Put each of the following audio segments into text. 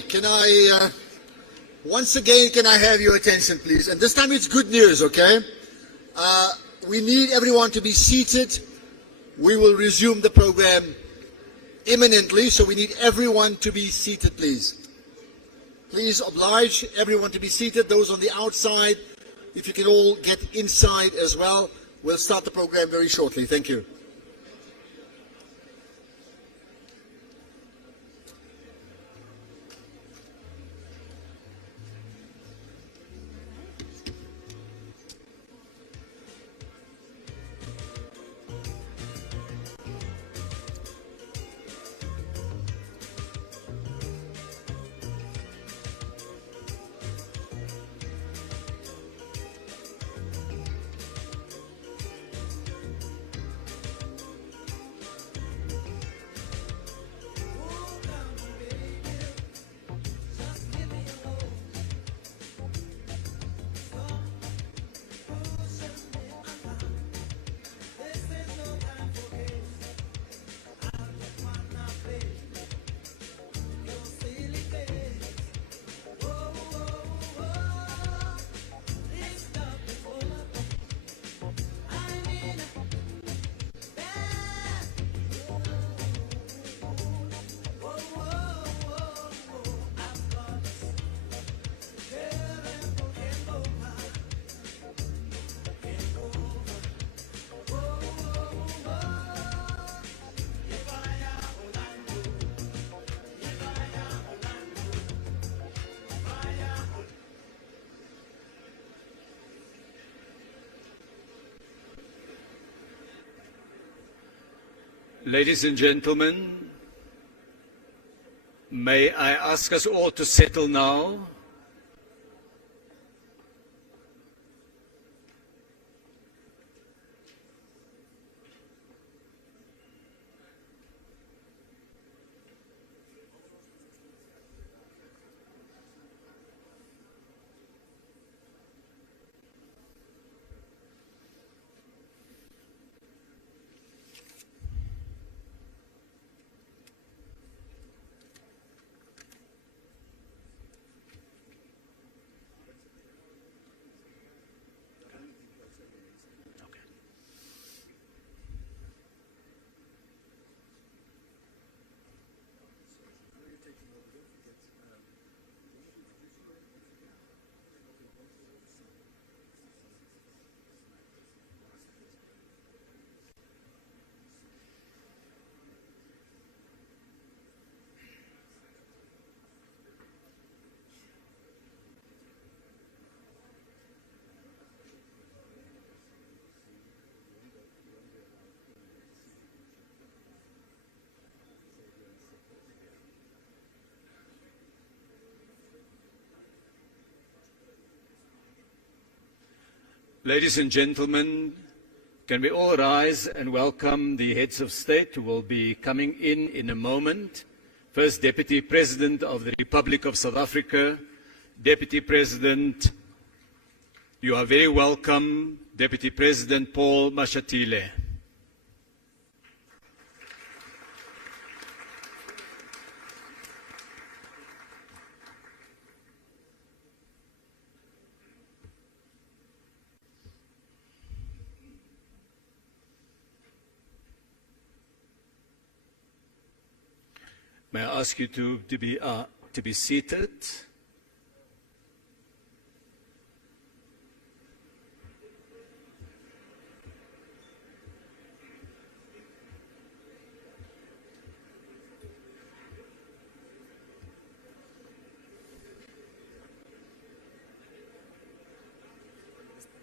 Can I, once again, can I have your attention, please? And this time it's good news, okay? We need everyone to be seated. We will resume the program imminently, so we need everyone to be seated, please. Please oblige everyone to be seated. Those on the outside, if you can all get inside as well. We'll start the program very shortly. Thank you. Ladies and gentlemen, may I ask us all to settle now? Ladies and gentlemen, can we all rise and welcome the heads of state who will be coming in a moment. First, Deputy President of the Republic of South Africa. Deputy President, you are very welcome. Deputy President Paul Mashatile. May I ask you to be seated?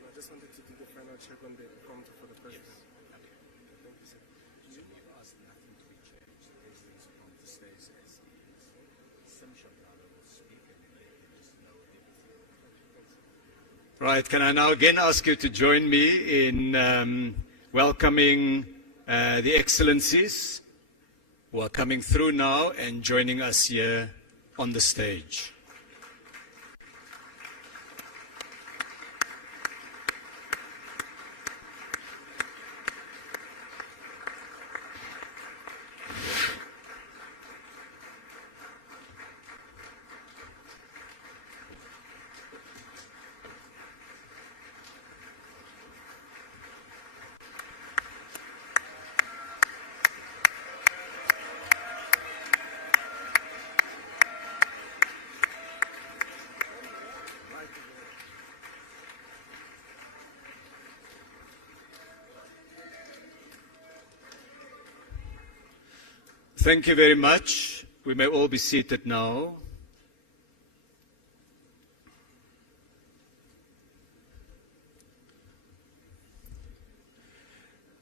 I just wanted to do the final check on the prompt for the president. Yes. Okay. Thank you, sir. You've asked nothing to be changed. The president's prompt stays as is. Some Shabrala will speak and they can just know everything. Right, can I now again ask you to join me in welcoming the Excellencies who are coming through now and joining us here on the stage. Thank you very much. We may all be seated now.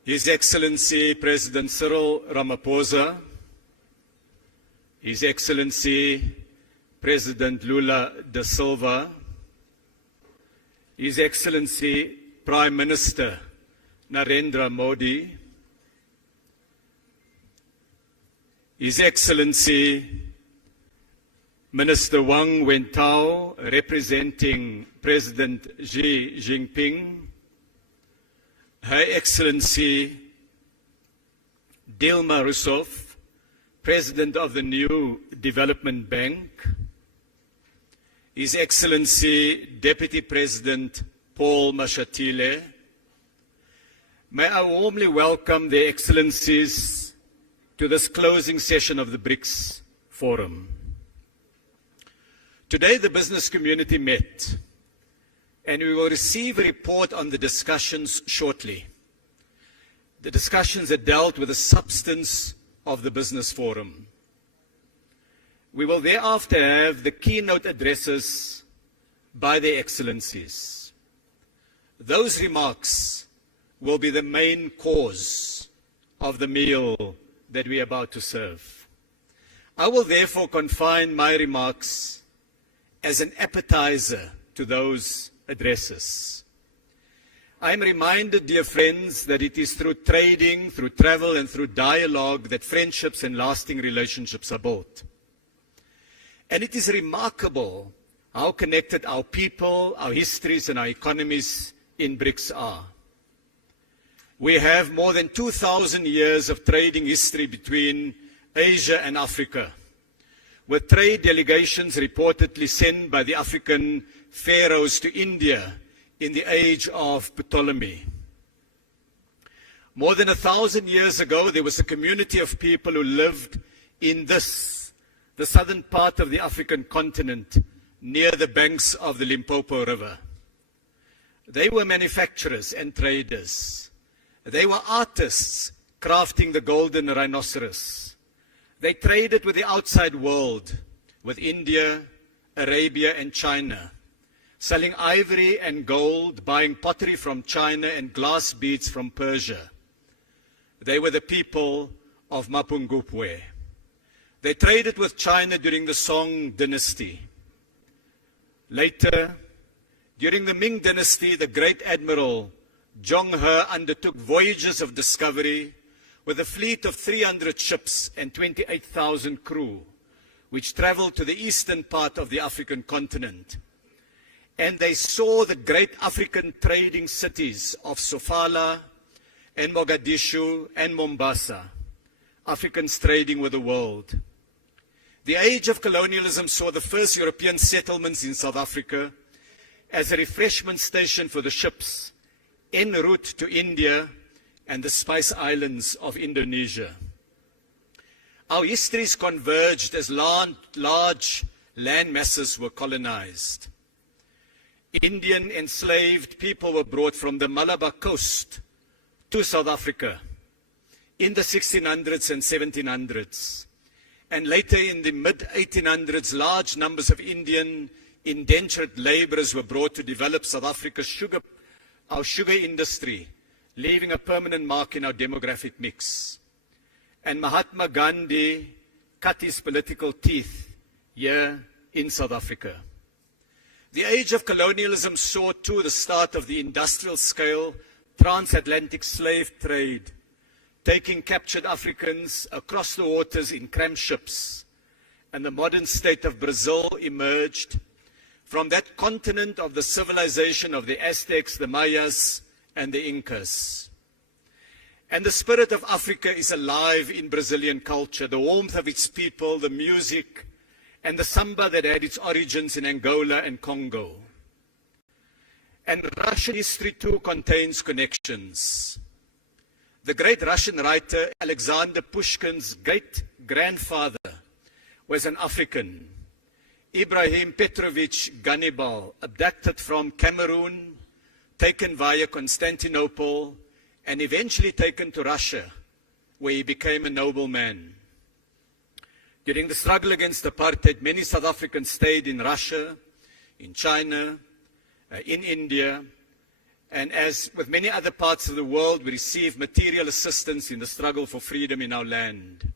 His Excellency President Cyril Ramaphosa, His Excellency President Lula da Silva, His Excellency Prime Minister Narendra Modi, His Excellency Minister Wang Wentao, representing President Xi Jinping, Her Excellency Dilma Rousseff, President of the New Development Bank, His Excellency Deputy President Paul Mashatile, may I warmly welcome their Excellencies to this closing session of the BRICS Forum. Today the business community met, and we will receive a report on the discussions shortly. The discussions that dealt with the substance of the business forum. We will thereafter have the keynote addresses by their Excellencies. Those remarks will be the main cause of the meal that we are about to serve. I will therefore confine my remarks as an appetizer to those addresses. I am reminded, dear friends, that it is through trading, through travel, and through dialogue that friendships and lasting relationships are built. And it is remarkable how connected our people, our histories, and our economies in BRICS are. We have more than 2,000 years of trading history between Asia and Africa, with trade delegations reportedly sent by the African pharaohs to India in the age of Ptolemy. More than 1,000 years ago, there was a community of people who lived in the southern part of the African continent, near the banks of the Limpopo River. They were manufacturers and traders. They were artists crafting the golden rhinoceros. They traded with the outside world, with India, Arabia, and China, selling ivory and gold, buying pottery from China and glass beads from Persia. They were the people of Mapungubwe. They traded with China during the Song dynasty. Later, during the Ming dynasty, the great admiral Zheng He undertook voyages of discovery with a fleet of 300 ships and 28,000 crew, which traveled to the eastern part of the African continent. And they saw the great African trading cities of Sofala and Mogadishu and Mombasa, Africans trading with the world. The age of colonialism saw the first European settlements in South Africa as a refreshment station for the ships en route to India and the Spice Islands of Indonesia. Our histories converged as large land masses were colonized. Indian enslaved people were brought from the Malabar coast to South Africa in the 1600s and 1700s. And later in the mid-1800s, large numbers of Indian indentured laborers were brought to develop South Africa's our sugar industry, leaving a permanent mark in our demographic mix. And Mahatma Gandhi cut his political teeth here in South Africa. The age of colonialism saw too the start of the industrial scale transatlantic slave trade, taking captured Africans across the waters in crammed ships. And the modern state of Brazil emerged from that continent of the civilization of the Aztecs, the Mayas, and the Incas. And the spirit of Africa is alive in Brazilian culture, the warmth of its people, the music, and the samba that had its origins in Angola and Congo. And Russian history too contains connections. The great Russian writer Alexander Pushkin's great-grandfather was an African, Ibrahim Petrovich Ganibal, abducted from Cameroon, taken via Constantinople, and eventually taken to Russia, where he became a nobleman. During the struggle against apartheid, many South Africans stayed in Russia, in China, in India, and as with many other parts of the world, we received material assistance in the struggle for freedom in our land.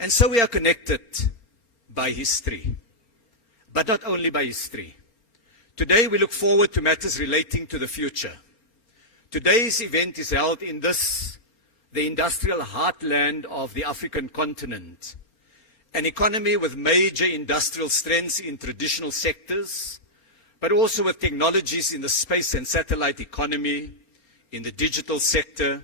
And so we are connected by history, but not only by history. Today we look forward to matters relating to the future. Today's event is held in the industrial heartland of the African continent, an economy with major industrial strengths in traditional sectors, but also with technologies in the space and satellite economy, in the digital sector,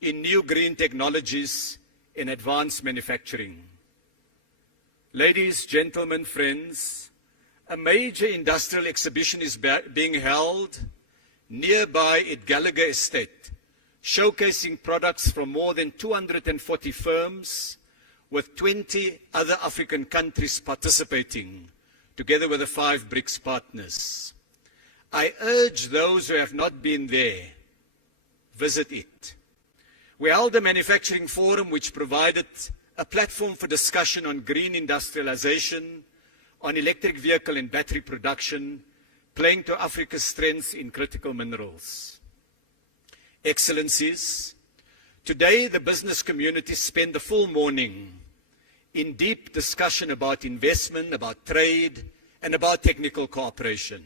in new green technologies, in advanced manufacturing. Ladies, gentlemen, friends, a major industrial exhibition is being held nearby at Gallagher Estate, showcasing products from more than 240 firms, with 20 other African countries participating, together with the 5 BRICS partners. I urge those who have not been there, visit it. We held a manufacturing forum which provided a platform for discussion on green industrialization, on electric vehicle and battery production, playing to Africa's strengths in critical minerals. Excellencies, today the business community spent the full morning in deep discussion about investment, about trade, and about technical cooperation.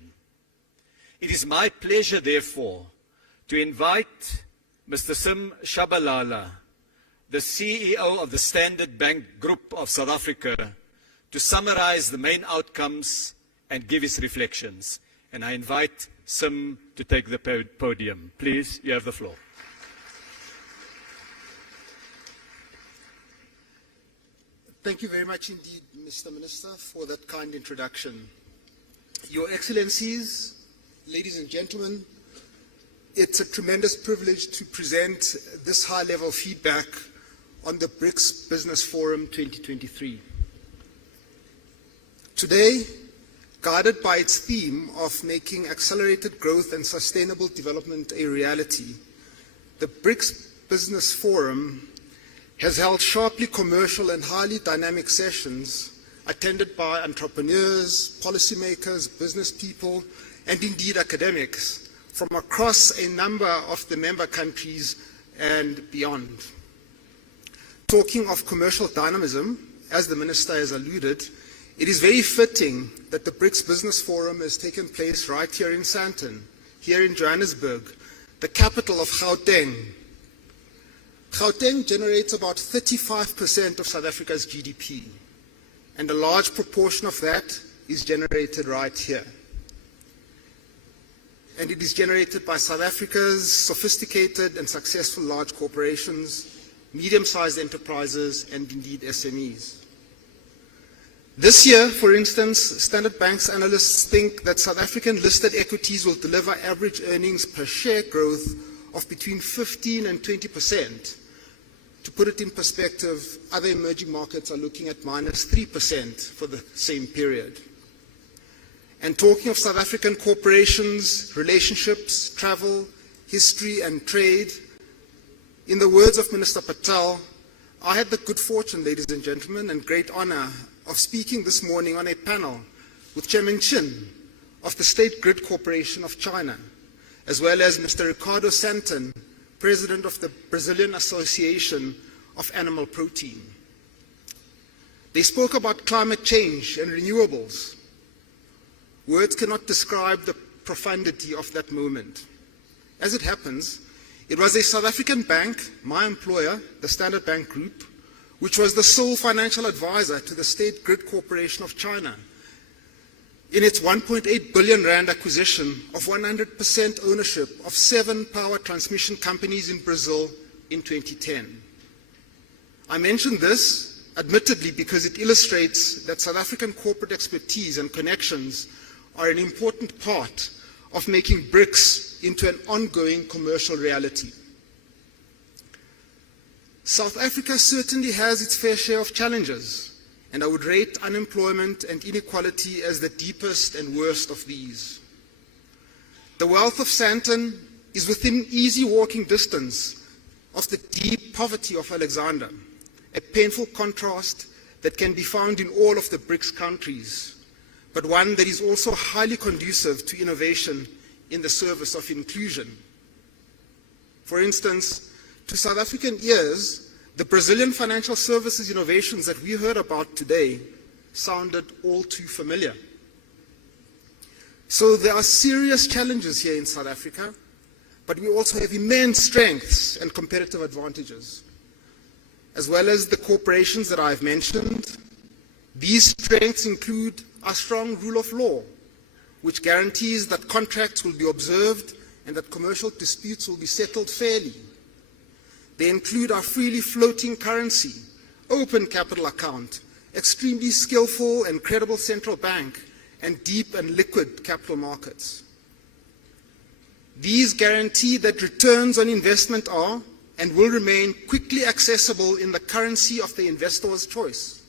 It is my pleasure, therefore, to invite Mr. Sim Shabalala, the CEO of the Standard Bank Group of South Africa, to summarize the main outcomes and give his reflections. And I invite Sim to take the podium. Please, you have the floor. Thank you very much indeed, Mr. Minister, for that kind introduction. Your Excellencies, ladies and gentlemen, it's a tremendous privilege to present this high-level feedback on the BRICS Business Forum 2023. Today, guided by its theme of making accelerated growth and sustainable development a reality, the BRICS Business Forum has held sharply commercial and highly dynamic sessions attended by entrepreneurs, policymakers, business people, and indeed academics from across a number of the member countries and beyond. Talking of commercial dynamism, as the Minister has alluded, it is very fitting that the BRICS Business Forum has taken place right here in Sandton, here in Johannesburg, the capital of Gauteng. Gauteng generates about 35% of South Africa's GDP, and a large proportion of that is generated right here. And it is generated by South Africa's sophisticated and successful large corporations, medium-sized enterprises, and indeed SMEs. This year, for instance, Standard Bank's analysts think that South African listed equities will deliver average earnings per share growth of between 15 and 20%. To put it in perspective, other emerging markets are looking at -3% for the same period. And talking of South African corporations, relationships, travel, history, and trade, in the words of Minister Patel, I had the good fortune, ladies and gentlemen, and great honor of speaking this morning on a panel with Chairman Chin of the State Grid Corporation of China, as well as Mr. Ricardo Santon, President of the Brazilian Association of Animal Protein. They spoke about climate change and renewables. Words cannot describe the profundity of that moment. As it happens, it was a South African bank, my employer, the Standard Bank Group, which was the sole financial advisor to the State Grid Corporation of China in its 1.8 billion rand acquisition of 100% ownership of 7 power transmission companies in Brazil in 2010. I mention this, admittedly, because it illustrates that South African corporate expertise and connections are an important part of making BRICS into an ongoing commercial reality. South Africa certainly has its fair share of challenges, and I would rate unemployment and inequality as the deepest and worst of these. The wealth of Sandton is within easy walking distance of the deep poverty of Alexander, a painful contrast that can be found in all of the BRICS countries, but one that is also highly conducive to innovation in the service of inclusion. For instance, to South African ears, the Brazilian financial services innovations that we heard about today sounded all too familiar. So there are serious challenges here in South Africa, but we also have immense strengths and competitive advantages. As well as the corporations that I've mentioned, these strengths include a strong rule of law, which guarantees that contracts will be observed and that commercial disputes will be settled fairly. They include our freely floating currency, open capital account, extremely skillful and credible central bank, and deep and liquid capital markets. These guarantee that returns on investment are and will remain quickly accessible in the currency of the investor's choice.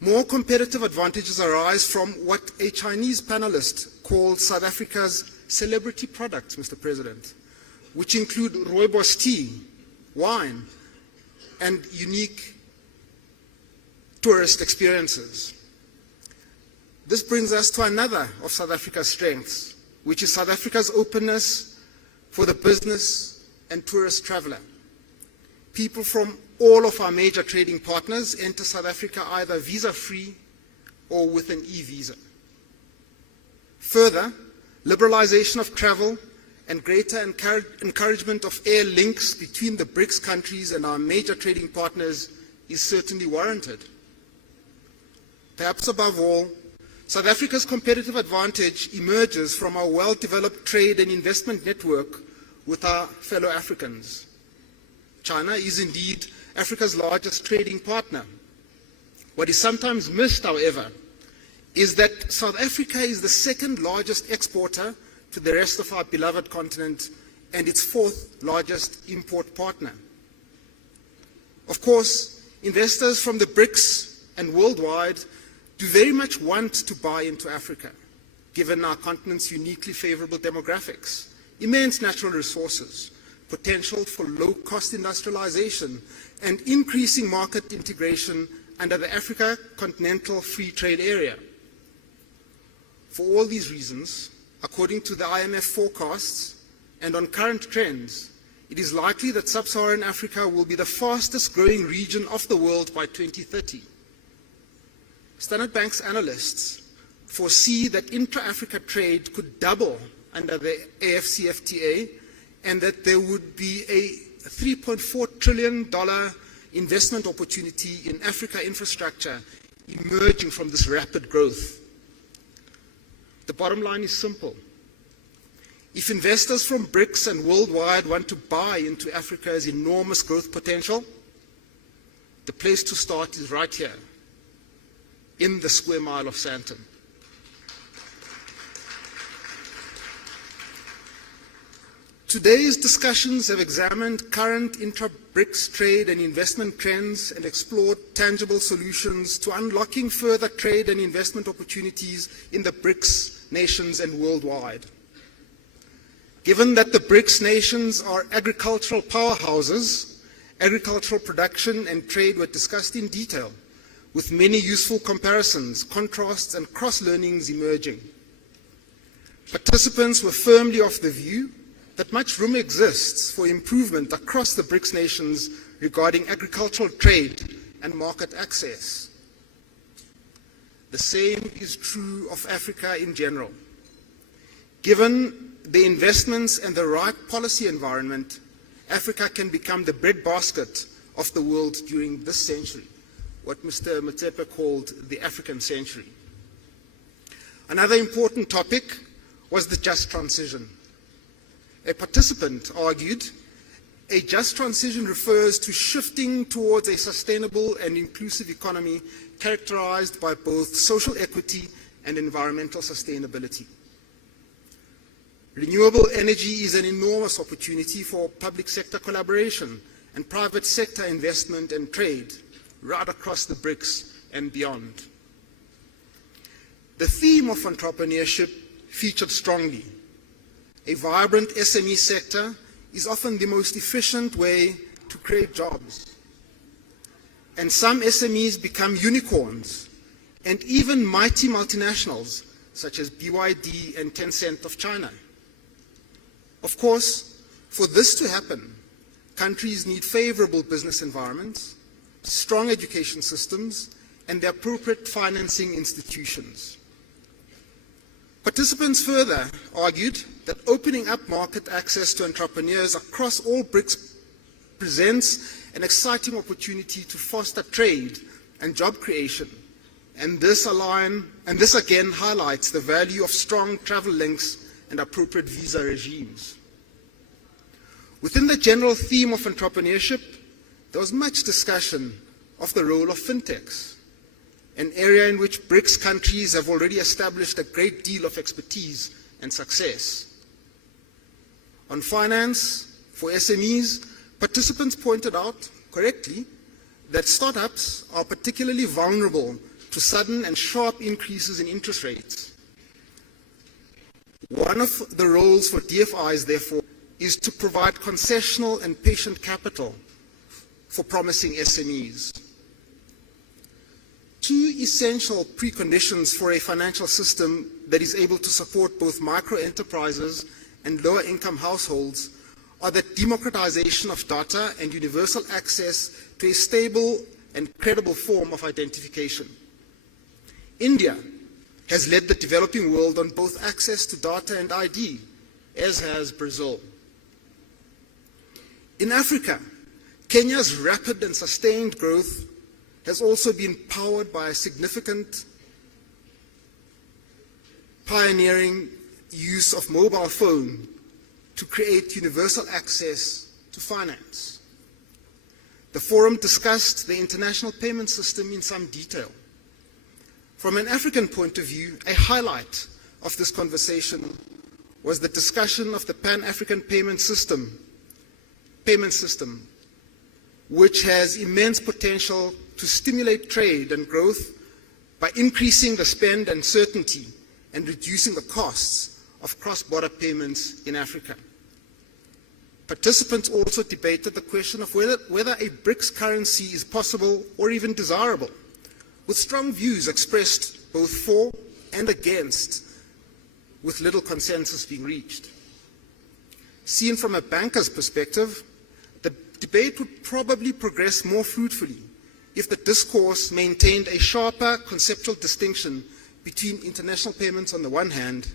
More competitive advantages arise from what a Chinese panelist called South Africa's celebrity products, Mr. President, which include rooibos tea, wine, and unique tourist experiences. This brings us to another of South Africa's strengths, which is South Africa's openness for the business and tourist traveler. People from all of our major trading partners enter South Africa either visa-free or with an e-visa. Further, liberalization of travel and greater encouragement of air links between the BRICS countries and our major trading partners is certainly warranted. Perhaps above all, South Africa's competitive advantage emerges from our well-developed trade and investment network with our fellow Africans. China is indeed Africa's largest trading partner. What is sometimes missed, however, is that South Africa is the second largest exporter to the rest of our beloved continent and its fourth largest import partner. Of course, investors from the BRICS and worldwide do very much want to buy into Africa, given our continent's uniquely favorable demographics, immense natural resources, potential for low-cost industrialization, and increasing market integration under the Africa Continental Free Trade Area. For all these reasons, according to the IMF forecasts and on current trends, it is likely that sub-Saharan Africa will be the fastest growing region of the world by 2030. Standard Bank's analysts foresee that intra-Africa trade could double under the AFCFTA and that there would be a $3.4 trillion investment opportunity in Africa infrastructure emerging from this rapid growth. The bottom line is simple. If investors from BRICS and worldwide want to buy into Africa's enormous growth potential, the place to start is right here, in the square mile of Sandton. Today's discussions have examined current intra-BRICS trade and investment trends and explored tangible solutions to unlocking further trade and investment opportunities in the BRICS nations and worldwide. Given that the BRICS nations are agricultural powerhouses, agricultural production and trade were discussed in detail, with many useful comparisons, contrasts, and cross-learnings emerging. Participants were firmly of the view that much room exists for improvement across the BRICS nations regarding agricultural trade and market access. The same is true of Africa in general. Given the investments and the right policy environment, Africa can become the breadbasket of the world during this century, what Mr. Motsepe called the African century. Another important topic was the just transition. A participant argued, a just transition refers to shifting towards a sustainable and inclusive economy characterized by both social equity and environmental sustainability. Renewable energy is an enormous opportunity for public sector collaboration and private sector investment and trade right across the BRICS and beyond. The theme of entrepreneurship featured strongly. A vibrant SME sector is often the most efficient way to create jobs. and some SMEs become unicorns, and even mighty multinationals such as BYD and Tencent of China. Of course, for this to happen, countries need favorable business environments, strong education systems, and the appropriate financing institutions. Participants further argued that opening up market access to entrepreneurs across all BRICS presents an exciting opportunity to foster trade and job creation, and this again highlights the value of strong travel links and appropriate visa regimes. Within the general theme of entrepreneurship, there was much discussion of the role of fintechs, an area in which BRICS countries have already established a great deal of expertise and success. On finance for SMEs, participants pointed out correctly that startups are particularly vulnerable to sudden and sharp increases in interest rates. One of the roles for DFIs, therefore, is to provide concessional and patient capital for promising SMEs. Two essential preconditions for a financial system that is able to support both micro enterprises and lower income households are the democratization of data and universal access to a stable and credible form of identification. India has led the developing world on both access to data and ID, as has Brazil. In Africa, Kenya's rapid and sustained growth has also been powered by a significant pioneering use of mobile phone to create universal access to finance. The forum discussed the international payment system in some detail. From an African point of view, a highlight of this conversation was the discussion of the Pan-African payment system, which has immense potential to stimulate trade and growth by increasing the spend and certainty and reducing the costs of cross-border payments in Africa. Participants also debated the question of whether a BRICS currency is possible or even desirable, with strong views expressed both for and against, with little consensus being reached. Seen from a banker's perspective, the debate would probably progress more fruitfully if the discourse maintained a sharper conceptual distinction between international payments on the one hand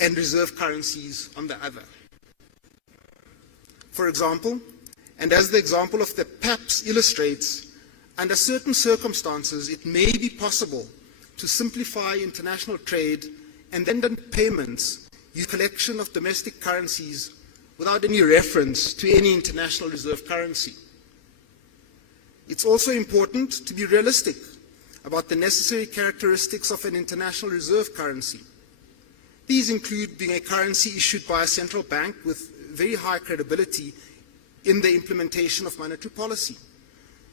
and reserve currencies on the other. For example, and as the example of the PAPS illustrates, under certain circumstances it may be possible to simplify international trade and then payments use collection of domestic currencies without any reference to any international reserve currency. It's also important to be realistic about the necessary characteristics of an international reserve currency. These include being a currency issued by a central bank with very high credibility in the implementation of monetary policy,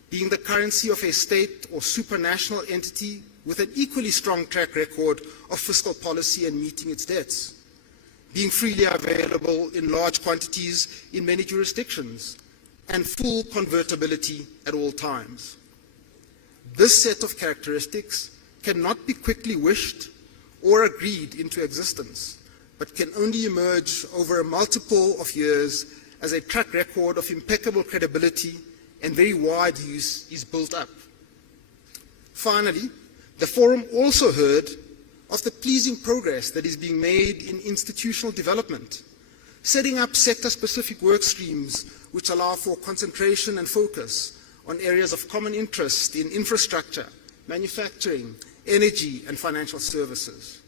being the currency of a state or supranational entity with an equally strong track record of fiscal policy and meeting its debts, being freely available in large quantities in many jurisdictions, and full convertibility at all times. This set of characteristics cannot be quickly wished or agreed into existence, but can only emerge over a multiple of years as a track record of impeccable credibility and very wide use is built up. Finally, the forum also heard of the pleasing progress that is being made in institutional development, setting up sector-specific work streams which allow for concentration and focus on areas of common interest in infrastructure, manufacturing, energy, and financial services.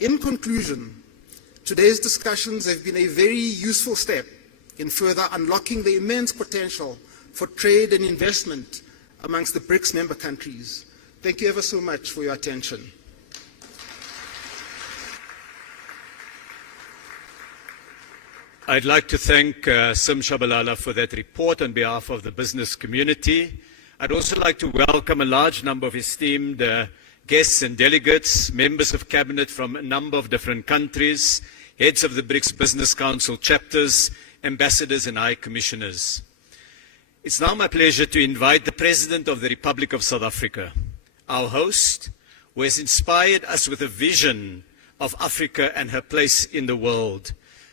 In conclusion, today's discussions have been a very useful step in further unlocking the immense potential for trade and investment amongst the BRICS member countries. Thank you ever so much for your attention. I'd like to thank Sim Shabalala for that report on behalf of the business community. I'd also like to welcome a large number of esteemed guests and delegates, members of cabinet from a number of different countries, heads of the BRICS Business Council chapters, ambassadors and high commissioners. It's now my pleasure to invite the President of the Republic of South Africa, our host, who has inspired us with a vision of Africa and her place in the world.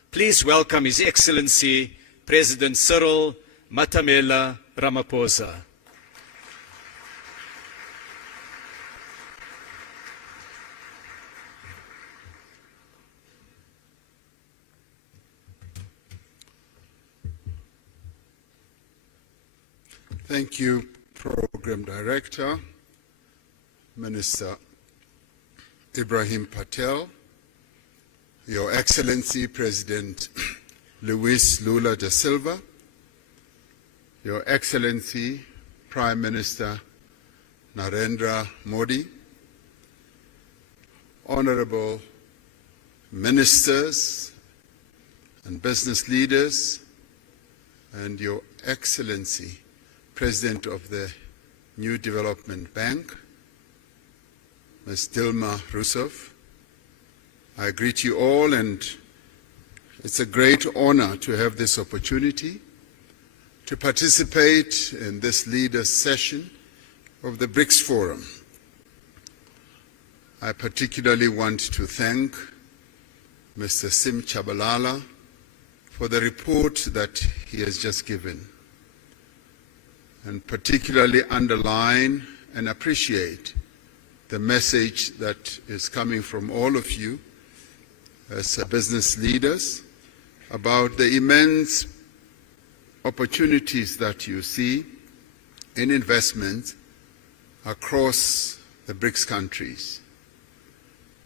Please welcome His Excellency, President Cyril Matamela Ramaphosa. Thank you, Program Director, Minister Ibrahim Patel, Your Excellency President Luis Lula da Silva, Your Excellency Prime Minister Narendra Modi, Honorable Ministers and business leaders, and Your Excellency President of the New Development Bank, Ms. Dilma Rousseff. I greet you all, and it's a great honor to have this opportunity to participate in this leaders' session of the BRICS Forum. I particularly want to thank Mr. Sim Tshabalala for the report that he has just given, and particularly underline and appreciate the message that is coming from all of you as business leaders about the immense opportunities that you see in investment across the BRICS countries.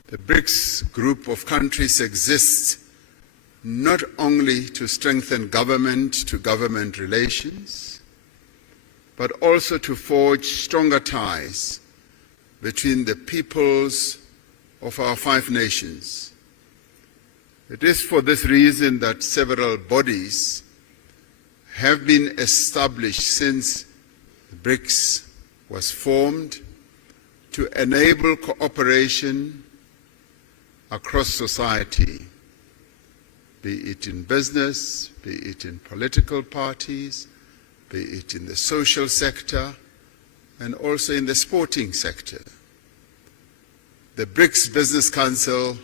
The BRICS group of countries exists not only to strengthen government-to-government relations, but also to forge stronger ties between the peoples of our 5 nations. It is for this reason that several bodies have been established since BRICS was formed to enable cooperation across society, be it in business, be it in political parties, be it in the social sector, and also in the sporting sector. The BRICS Business Council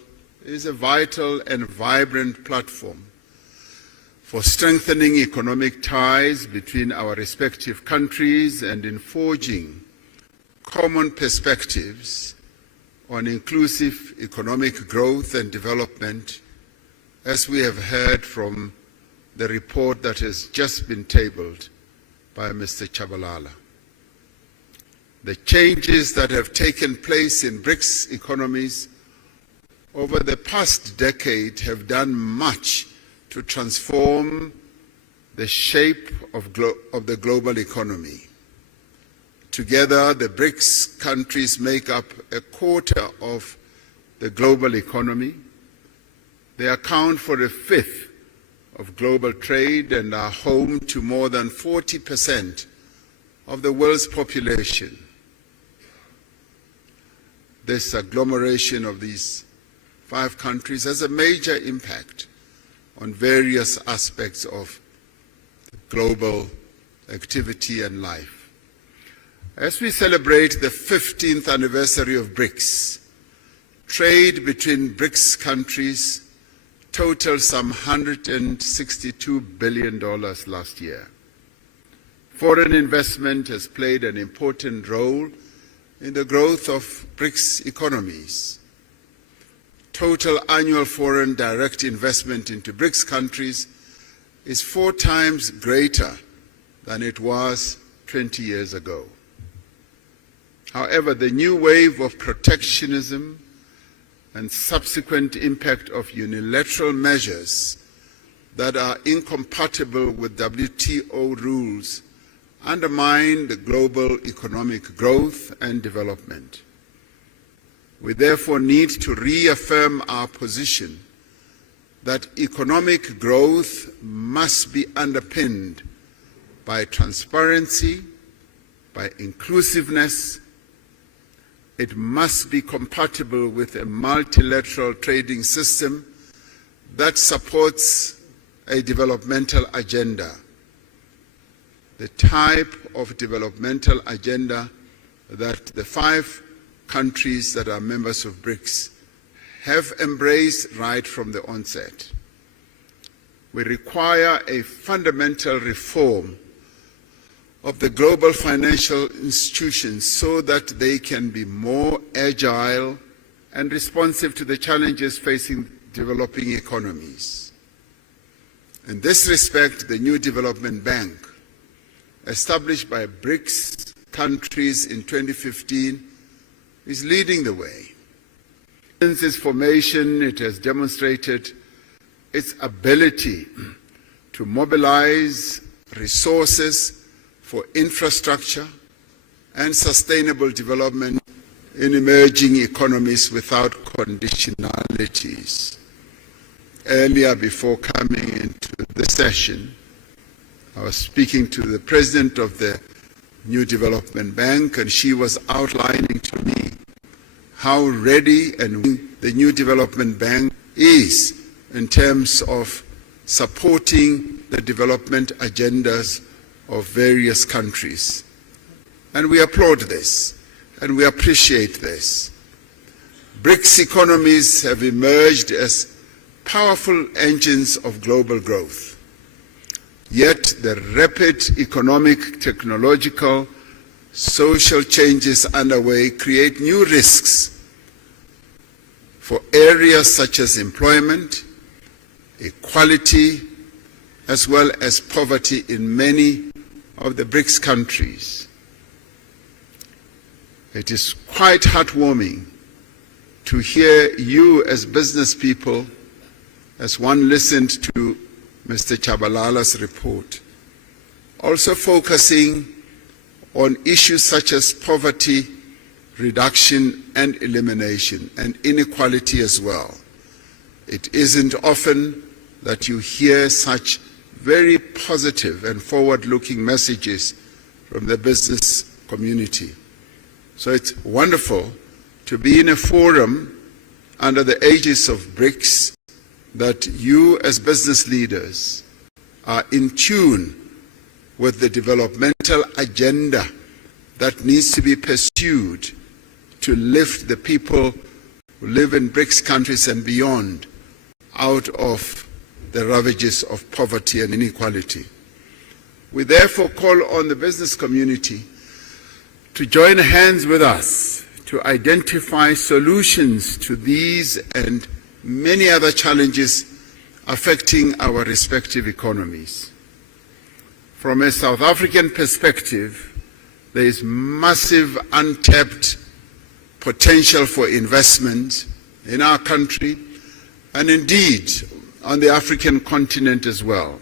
is a vital and vibrant platform for strengthening economic ties between our respective countries and in forging common perspectives on inclusive economic growth and development, as we have heard from the report that has just been tabled by Mr. Tshabalala. The changes that have taken place in BRICS economies over the past decade have done much to transform the shape of the global economy. Together, the BRICS countries make up a quarter of the global economy. They account for a fifth of global trade and are home to more than 40% of the world's population. This agglomeration of these 5 countries has a major impact on various aspects of global activity and life. As we celebrate the 15th anniversary of BRICS, trade between BRICS countries totaled some $162 billion last year. Foreign investment has played an important role in the growth of BRICS economies. Total annual foreign direct investment into BRICS countries is 4 times greater than it was 20 years ago. However, the new wave of protectionism and subsequent impact of unilateral measures that are incompatible with WTO rules undermine the global economic growth and development. We therefore need to reaffirm our position that economic growth must be underpinned by transparency, by inclusiveness. It must be compatible with a multilateral trading system that supports a developmental agenda. the type of developmental agenda that the 5 countries that are members of BRICS have embraced right from the onset. We require a fundamental reform of the global financial institutions so that they can be more agile and responsive to the challenges facing developing economies. In this respect, the new development bank, established by BRICS countries in 2015, is leading the way. Since its formation, it has demonstrated its ability to mobilize resources for infrastructure and sustainable development in emerging economies without conditionalities. Earlier, before coming into this session, I was speaking to the president of the New Development Bank, and she was outlining to me how ready and the New Development Bank is in terms of supporting the development agendas of various countries. And we applaud this, and we appreciate this. BRICS economies have emerged as powerful engines of global growth. Yet the rapid economic, technological, social changes underway create new risks for areas such as employment, equality, as well as poverty in many of the BRICS countries. It is quite heartwarming to hear you as business people, as one listened to Mr. Chabalala's report, also focusing on issues such as poverty reduction and elimination, and inequality as well. It isn't often that you hear such very positive and forward-looking messages from the business community. So it's wonderful to be in a forum under the aegis of BRICS that you as business leaders are in tune with the developmental agenda that needs to be pursued to lift the people who live in BRICS countries and beyond out of the ravages of poverty and inequality. We therefore call on the business community to join hands with us to identify solutions to these and many other challenges affecting our respective economies. From a South African perspective, there is massive untapped potential for investment in our country and indeed on the African continent as well.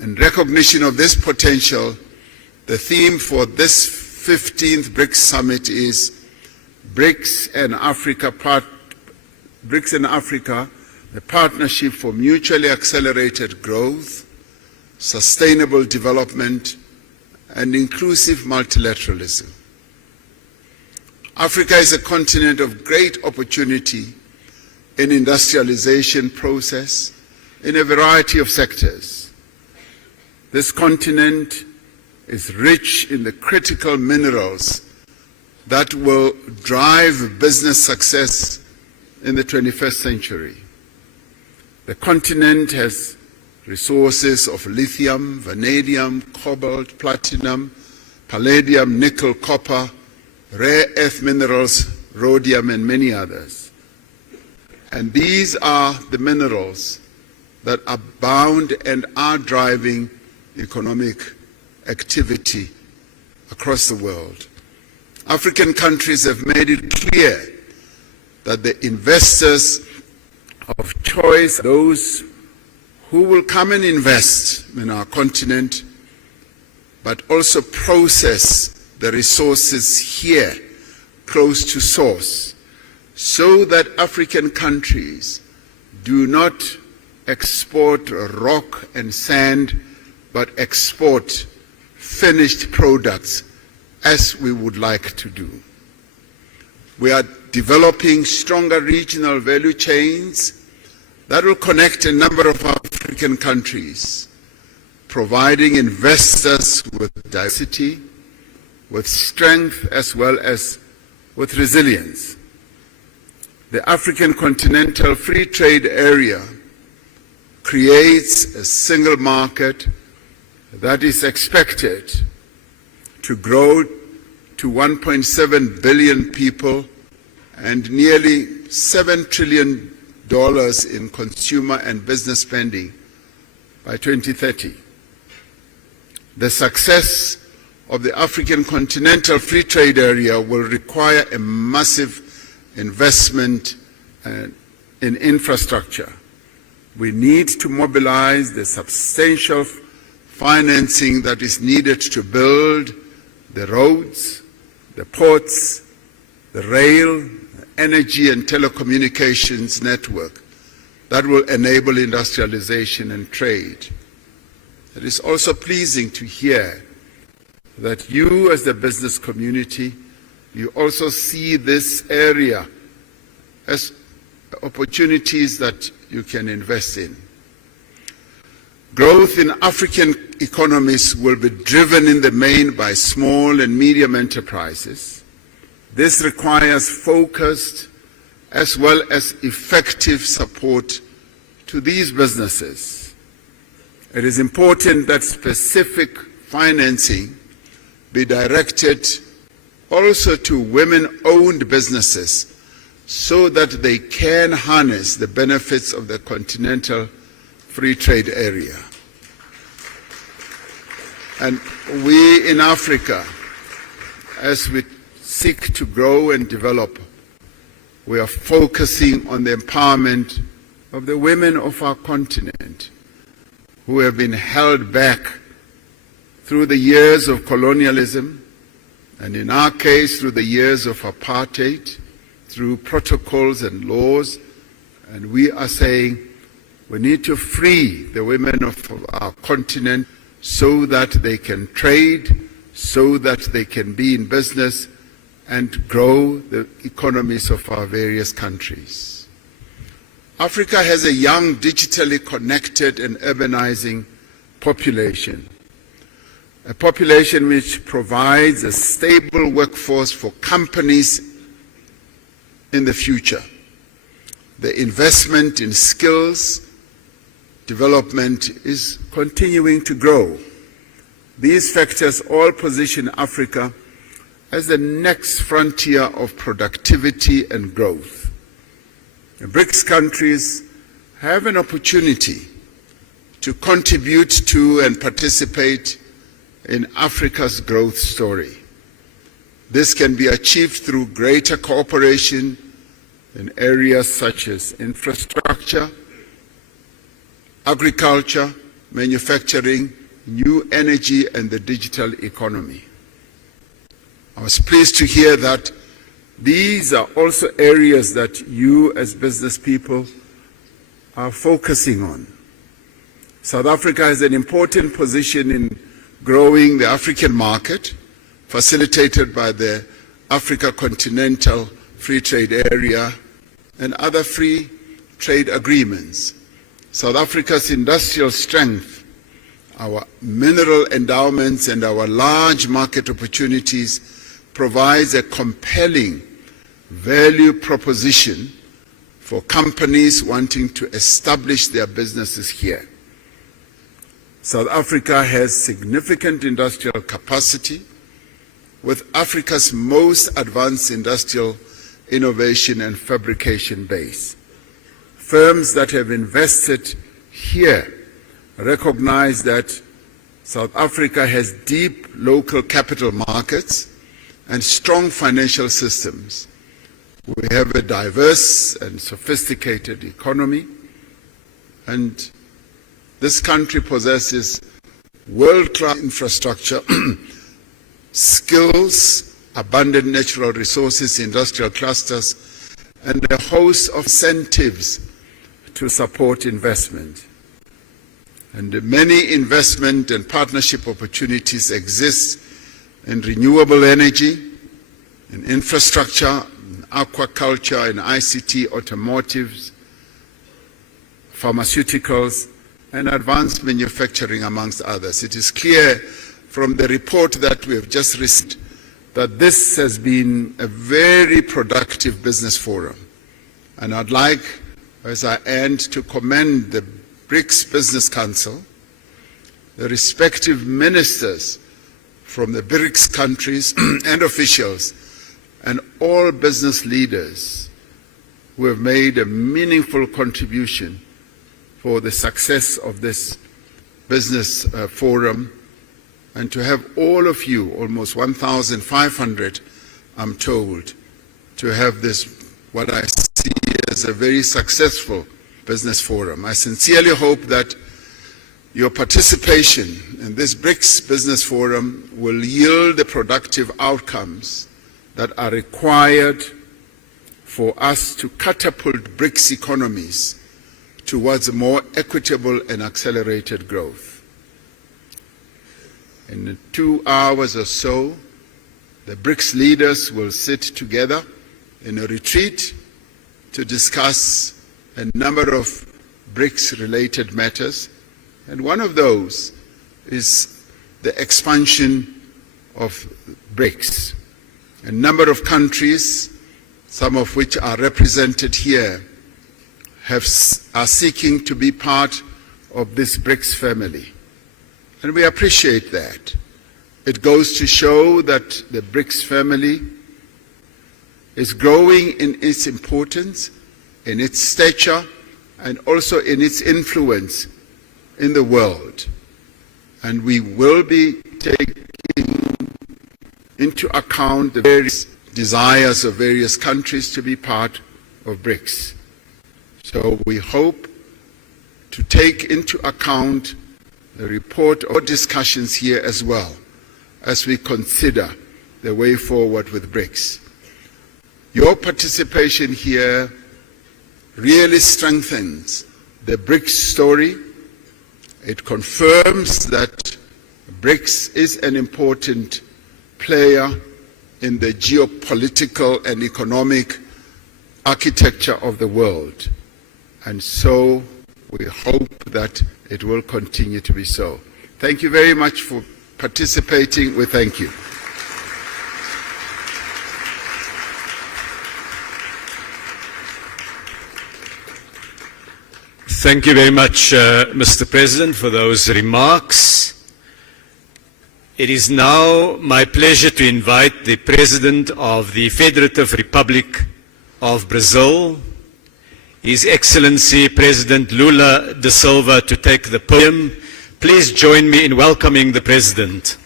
In recognition of this potential, the theme for this 15th BRICS Summit is BRICS and Africa, the partnership for mutually accelerated growth, sustainable development, and inclusive multilateralism. Africa is a continent of great opportunity in industrialization process in a variety of sectors. This continent is rich in the critical minerals that will drive business success in the 21st century. The continent has resources of lithium, vanadium, cobalt, platinum, palladium, nickel, copper, rare earth minerals, rhodium, and many others. And these are the minerals that are bound and are driving economic activity across the world. African countries have made it clear that the investors of choice, those who will come and invest in our continent, but also process the resources here close to source, so that African countries do not export rock and sand, but export finished products as we would like to do. We are developing stronger regional value chains that will connect a number of African countries providing investors with diversity, with strength, as well as with resilience. The African Continental Free Trade Area creates a single market that is expected to grow to 1.7 billion people and nearly $7 trillion in consumer and business spending by 2030. The success of the African Continental Free Trade Area will require a massive investment in infrastructure. We need to mobilize the substantial financing that is needed to build the roads, the ports, the rail, the energy and telecommunications network that will enable industrialization and trade. It is also pleasing to hear that you, as the business community, you also see this area as opportunities that you can invest in. Growth in African economies will be driven in the main by small and medium enterprises. This requires focused as well as effective support to these businesses. It is important that specific financing be directed also to women-owned businesses so that they can harness the benefits of the Continental Free Trade Area. And we in Africa, as we seek to grow and develop, we are focusing on the empowerment of the women of our continent who have been held back through the years of colonialism, and in our case, through the years of apartheid, through protocols and laws. And we are saying we need to free the women of our continent so that they can trade, so that they can be in business and grow the economies of our various countries. Africa has a young, digitally connected and urbanizing population. A population which provides a stable workforce for companies in the future. The investment in skills development is continuing to grow. These factors all position Africa as the next frontier of productivity and growth. The BRICS countries have an opportunity to contribute to and participate in Africa's growth story. This can be achieved through greater cooperation in areas such as infrastructure, agriculture, manufacturing, new energy, and the digital economy. I was pleased to hear that these are also areas that you as business people are focusing on. South Africa has an important position in growing the African market, facilitated by the Africa Continental Free Trade Area and other free trade agreements. South Africa's industrial strength, our mineral endowments, and our large market opportunities provides a compelling value proposition for companies wanting to establish their businesses here. South Africa has significant industrial capacity, with Africa's most advanced industrial innovation and fabrication base. Firms that have invested here recognize that South Africa has deep local capital markets and strong financial systems. We have a diverse and sophisticated economy, and this country possesses world-class infrastructure, skills, abundant natural resources, industrial clusters, and a host of incentives to support investment. And many investment and partnership opportunities exist in renewable energy, in infrastructure, in aquaculture, in ICT, automotives, pharmaceuticals, and advanced manufacturing, amongst others. It is clear from the report that we have just received that this has been a very productive business forum. And I'd like, as I end, to commend the BRICS Business Council, the respective ministers from the BRICS countries and officials, and all business leaders who have made a meaningful contribution for the success of this business forum, and to have all of you, almost 1,500, I'm told, to have this, what I see as a very successful business forum. I sincerely hope that your participation in this BRICS Business Forum will yield the productive outcomes that are required for us to catapult BRICS economies towards a more equitable and accelerated growth. In 2 hours or so, the BRICS leaders will sit together in a retreat to discuss a number of BRICS-related matters, and one of those is the expansion of BRICS. A number of countries, some of which are represented here, are seeking to be part of this BRICS family. And we appreciate that. It goes to show that the BRICS family is growing in its importance, in its stature, and also in its influence in the world. And we will be taking into account the various desires of various countries to be part of BRICS. So we hope to take into account the report or discussions here as well as we consider the way forward with BRICS. Your participation here really strengthens the BRICS story. It confirms that BRICS is an important player in the geopolitical and economic architecture of the world. And so we hope that it will continue to be so. Thank you very much for participating. We thank you. Thank you very much, Mr. President, for those remarks. It is now my pleasure to invite the President of the Federative Republic of Brazil, His Excellency President Lula da Silva, to take the podium. Please join me in welcoming the President.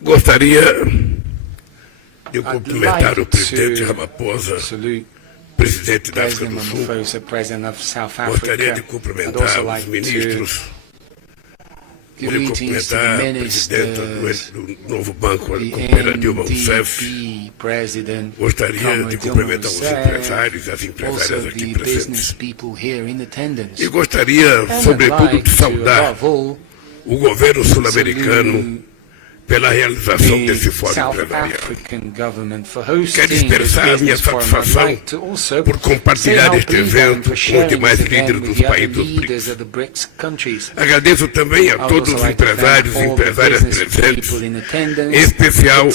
Gostaria de cumprimentar o presidente Ramaphosa, presidente da África do Sul. Gostaria de cumprimentar os ministros. Queria cumprimentar a presidenta do novo Banco Cooperativo Rousseff. Gostaria de cumprimentar os empresários e as empresárias aqui presentes. E gostaria, sobretudo, de saudar o governo sul-americano pela realização desse fórum empresarial. Quero expressar a minha satisfação por compartilhar este evento com os demais líderes dos países dos BRICS. Agradeço também a todos os empresários e empresárias presentes, em especial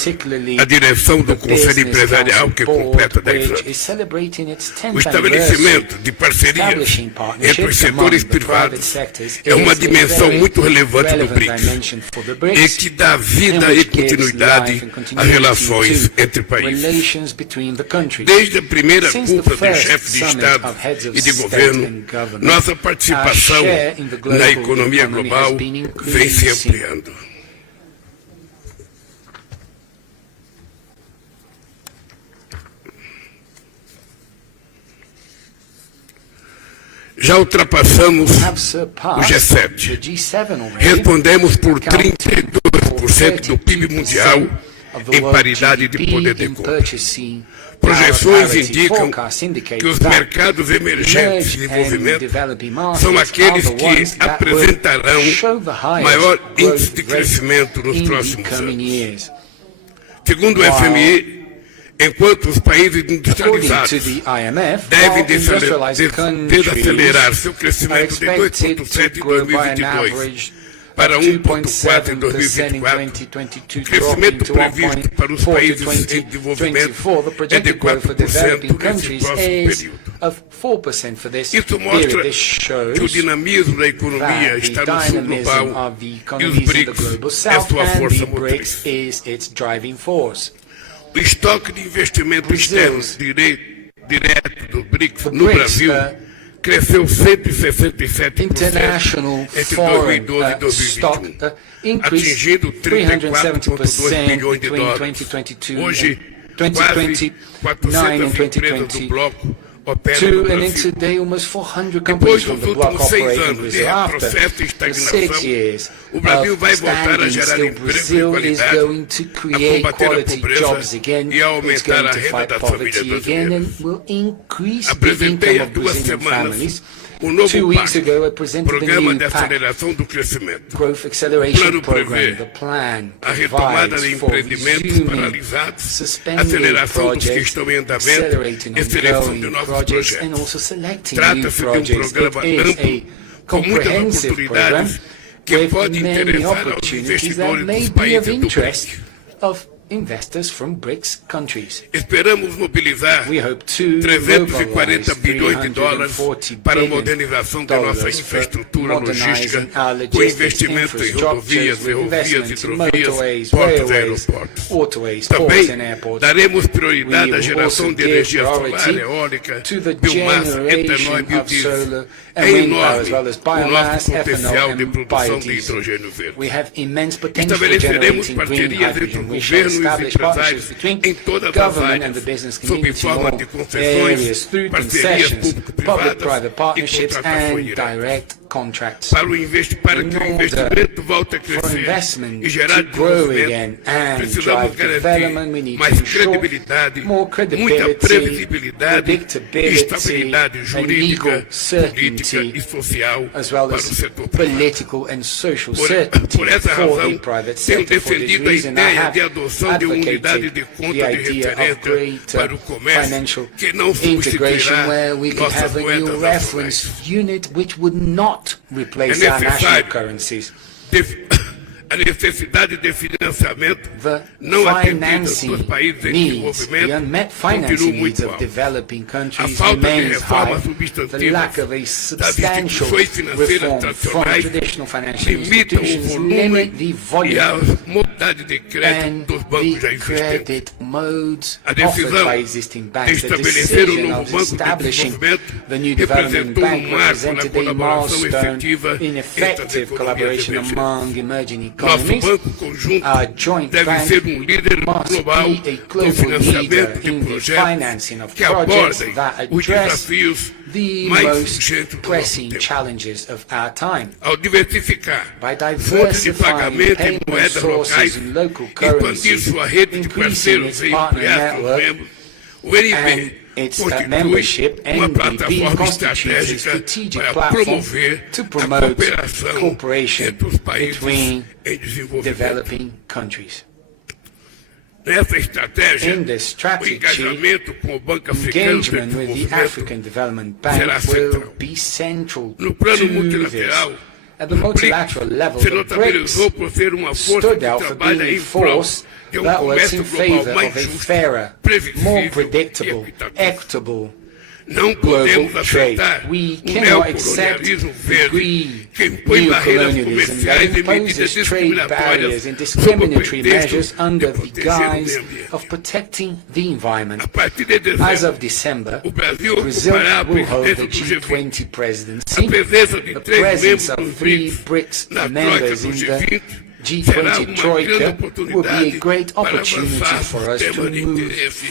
a direção do Conselho Empresarial, que completa 10 anos. O estabelecimento de parcerias entre os setores privados é uma dimensão muito relevante do BRICS e que dá vida e continuidade às relações entre países. Desde a primeira cúpula dos chefes de Estado e de governo, nossa participação na economia global vem se ampliando. Já ultrapassamos o G7. Respondemos por 32% do PIB mundial em paridade de poder de compra. Projeções indicam que os mercados emergentes de desenvolvimento são aqueles que apresentarão maior índice de crescimento nos próximos anos. Segundo o FMI, enquanto os países industrializados devem desacelerar seu crescimento de 2,7% em 2022 para 1,4% em 2024, o crescimento previsto para os países em desenvolvimento é de 4% nesse próximo período. Isso mostra que o dinamismo da economia está no sul global e os BRICS é sua força motriz. O estoque de investimentos externos direto do BRICS no Brasil cresceu 167% entre 2012 e 2021, atingindo 34,2 bilhões de dólares. Hoje, quase 400 empresas do bloco operam no Brasil. Depois dos últimos 6 anos de retrocesso e estagnação, o Brasil vai voltar a gerar emprego de qualidade, a combater a pobreza e a aumentar a renda das famílias brasileiras. Apresentei há 2 semanas o novo PAC, Programa de Aceleração do Crescimento. O plano prevê a retomada de empreendimentos paralisados, aceleração dos que estão em andamento e seleção de novos projetos. Trata-se de um programa amplo, com muitas oportunidades que pode interessar aos investidores dos países do BRICS. Esperamos mobilizar 340 bilhões de dólares para a modernização da nossa infraestrutura logística, com investimento em rodovias, ferrovias, hidrovias, portos e aeroportos. Também daremos prioridade à geração de energia solar, eólica, biomassa, etanol e biodiesel. É enorme o nosso potencial de produção de hidrogênio verde. Estabeleceremos parcerias entre o governo e os empresários em todas as áreas, sob forma de concessões, parcerias público-privadas e contratações. Para que o investimento volte a crescer e gerar desenvolvimento, precisamos garantir mais credibilidade, muita previsibilidade e estabilidade jurídica, política e social para o setor privado. Por essa razão, tenho defendido a ideia de adoção de uma unidade de conta de referência para o comércio que não substituirá nossas moedas nacionais. A necessidade de financiamento não atendida dos países em desenvolvimento continua muito alta. A falta de reformas substantivas das instituições financeiras tradicionais limitam o volume e a modalidade de crédito dos bancos já existentes. A decisão de estabelecer o novo Banco de Desenvolvimento representou um marco na colaboração efetiva entre as economias. Nosso banco conjunto deve ser um líder global no financiamento de projetos que abordem os desafios mais urgentes do nosso tempo. Ao diversificar fontes de pagamento em moedas locais, expandir sua rede de parceiros e ampliar seus membros, o NB constitui uma plataforma estratégica para promover a cooperação entre os países em desenvolvimento. Nessa estratégia, o engajamento com o Banco Africano de Desenvolvimento será central. No plano multilateral, o BRICS se notabilizou por ser uma força que trabalha em prol de um comércio global mais justo, previsível e equitativo. Não podemos aceitar o neocolonialismo verde que impõe barreiras comerciais e medidas discriminatórias sob o pretexto de proteger o meio ambiente. A partir de dezembro, o Brasil ocupará a presidência do G20. A presença de 3 membros dos BRICS na troika do G20 será uma grande oportunidade para avançar no tema de interesse.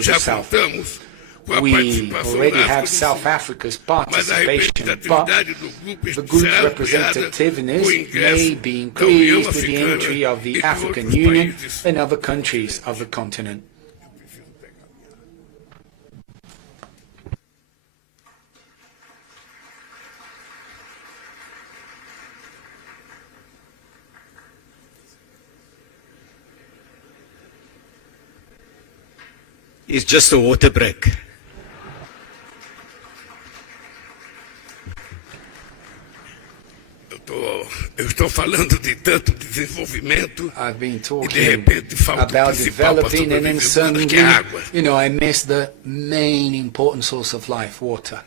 Já contamos We already have South Africa's participation, but the group's representativeness may be increased with the entry of the African Union and other countries of the continent. It's just a water break. Eu estou falando de tanto desenvolvimento I've been e de talking repente falta o about principal para developing and then sobreviver, suddenly, que é a água. you know, I miss the main important source of life, water.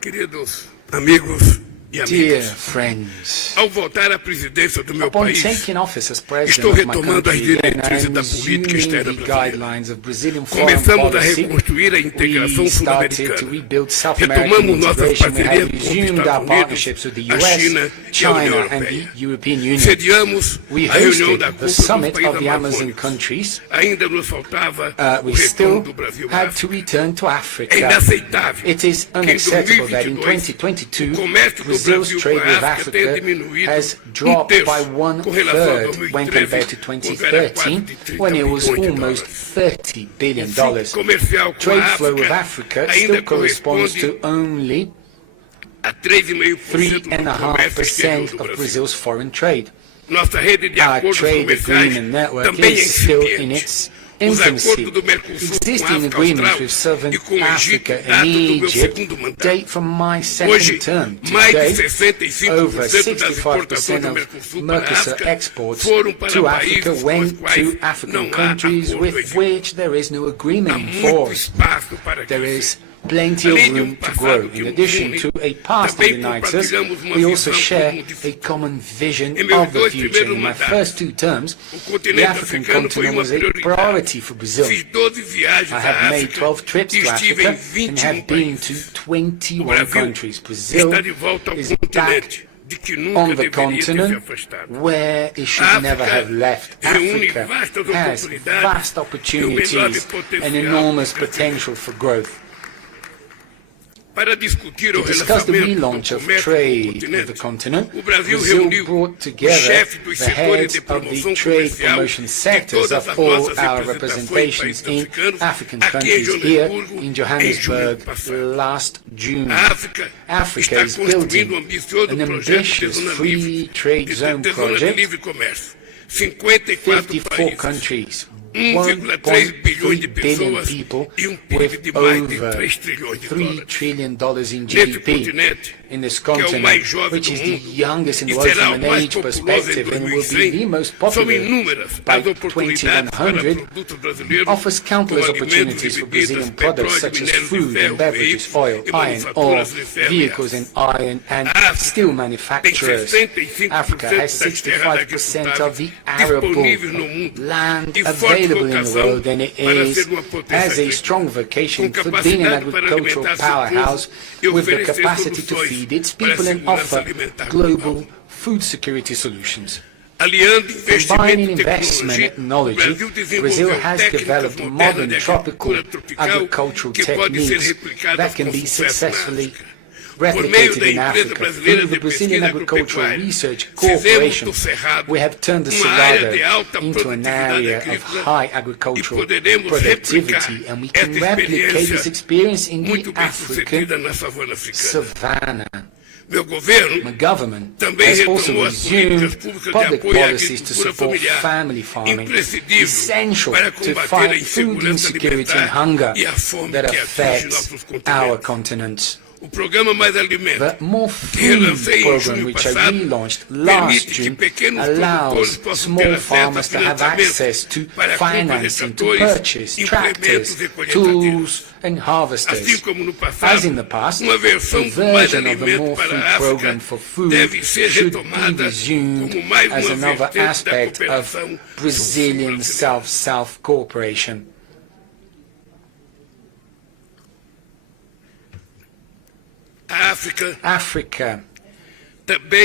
Queridos amigos e Dear amigas, friends, ao voltar à presidência do meu upon país, taking office as estou president of my retomando as country, again, diretrizes I'm da política resuming externa the brasileira. guidelines of Brazilian foreign Começamos a policy. reconstruir a integração We started to sul-americana. rebuild South Retomamos American nossas integration. We have parcerias com os resumed our Estados partnerships with the Unidos, a China US, e a China, União and the Europeia. European Union. Sediamos We a reunião da hosted the cúpula dos summit países of the Amazon amazônicos. countries. Ainda nos faltava o We retorno still do Brasil à had África. to return to É Africa. inaceitável It is que em unacceptable that in 2022 2022, o comércio do Brazil's Brasil trade com a with África tenha Africa diminuído has dropped by com relação a 1/3 when compared to 2013, when it was almost $30 billion. comercial com Trade a flow with África Africa still ainda corresponds to corresponde only a 3,5% do comércio exterior 3.5% do of Brasil. Brazil's foreign trade. Nossa rede de Our acordos trade comerciais agreement network também é is still in incipiente. its Os infancy. acordos do Mercosul com a Existing África agreements Austral with Southern e com o Egito Africa and datam do meu Egypt segundo mandato. date from my second Hoje, term. mais de Today, 65% over das 65% exportações do of Mercosul para a Mercosur África exports foram para to países Africa com os went quais to African não há countries acordo with existe. which there is no Há agreement muito for. espaço para There crescer. is plenty of Além de room to passado grow. que In nos addition une, to a past that também unites us, compartilhamos uma we also visão share comum de a futuro. common vision Em meus of the dois future. primeiros In my mandatos, first two terms, o the continente African africano foi continent uma was a prioridade. priority for Brazil. Fiz 12 viagens I à have made África 12 trips e to estive Africa em and 21 have been países. to O 21 Brasil countries. Brazil está de volta ao is back continente de que nunca on the deveria ter se continent afastado. where it should África never have left. reúne Africa vastas has oportunidades vast e um opportunities enorme and potencial enormous de crescimento. potential for growth. Para discutir o To discuss the relançamento relaunch do of comércio trade no with the continente, continent, o Brasil Brazil reuniu brought os together chefes dos the setores heads de of promoção the trade comercial promotion de sectors todas of as all nossas our representações representations em in países African africanos, aqui em countries here Johannesburgo, in em junho Johannesburg passado. last June. A África Africa está is construindo building ambicioso an projeto de ambitious zona free livre, trade zone de zona de project. livre comércio. 54 54 países, countries, 1,3 bilhões de 1.3 billion pessoas people e PIB de with mais de over 3 trilhões de $3 dólares. trillion in Nesse GDP continente, in this que é o mais continent, jovem which do is the mundo youngest in the e world será from o an mais age populoso em perspective and will be the 2100, most são popular inúmeras by as oportunidades para 2100, produtos brasileiros, offers countless como alimentos opportunities e for bebidas, Brazilian products petróleo, such as minérios de food ferro, and beverages, veículos oil, e iron ore, manufaturas de ferro e vehicles in aço. iron and A África steel tem manufacturers. 65% Africa has das terras 65% of the disponíveis no arable mundo land e forte available in the vocação world, and it para is ser uma potência has a agrícola, strong vocation com for being an capacidade para agricultural alimentar seu povo powerhouse e with the oferecer capacity to soluções feed its para a people and segurança offer alimentar global food security solutions. Aliando Combining investimento e investment and tecnologia, technology, o Brazil desenvolveu has técnicas developed modernas modern de tropical agricultura agricultural que podem ser techniques replicadas that can com be sucesso na successfully África. Por meio replicated da in Empresa Africa. Brasileira Through the de Brazilian Pesquisa Agricultural Agropecuária, Research fizemos Corporation, do Cerrado we have turned the uma área de Cerrado alta into an produtividade area of agrícola high e agricultural poderemos productivity, replicar and we can essa replicate this experiência experience in the muito bem African sucedida na savana africana. savannah. Meu governo My government também has also retomou as políticas resumed públicas de public apoio à policies to agricultura support familiar, family farming, imprescindível essential para to combater a fight food insegurança insecurity and alimentar hunger e a fome that que atinge affects nossos our continentes. continents. O programa Mais Alimento, The More que Food relancei em program, junho which I passado, relaunched last permite que June, pequenos allows produtores possam small ter acesso a farmers to have access to financiamento para a compra de financing, to tratores, purchase implementos tractors, e colheitadeiras. tools and Assim harvesters. como no passado, As in the past, uma a versão do Mais version of the Alimento More para Food a program África for food deve ser should be retomada resumed como mais as uma another vertente da aspect of cooperação Brazilian sul-sul-brasileira. South-South cooperation. A África Africa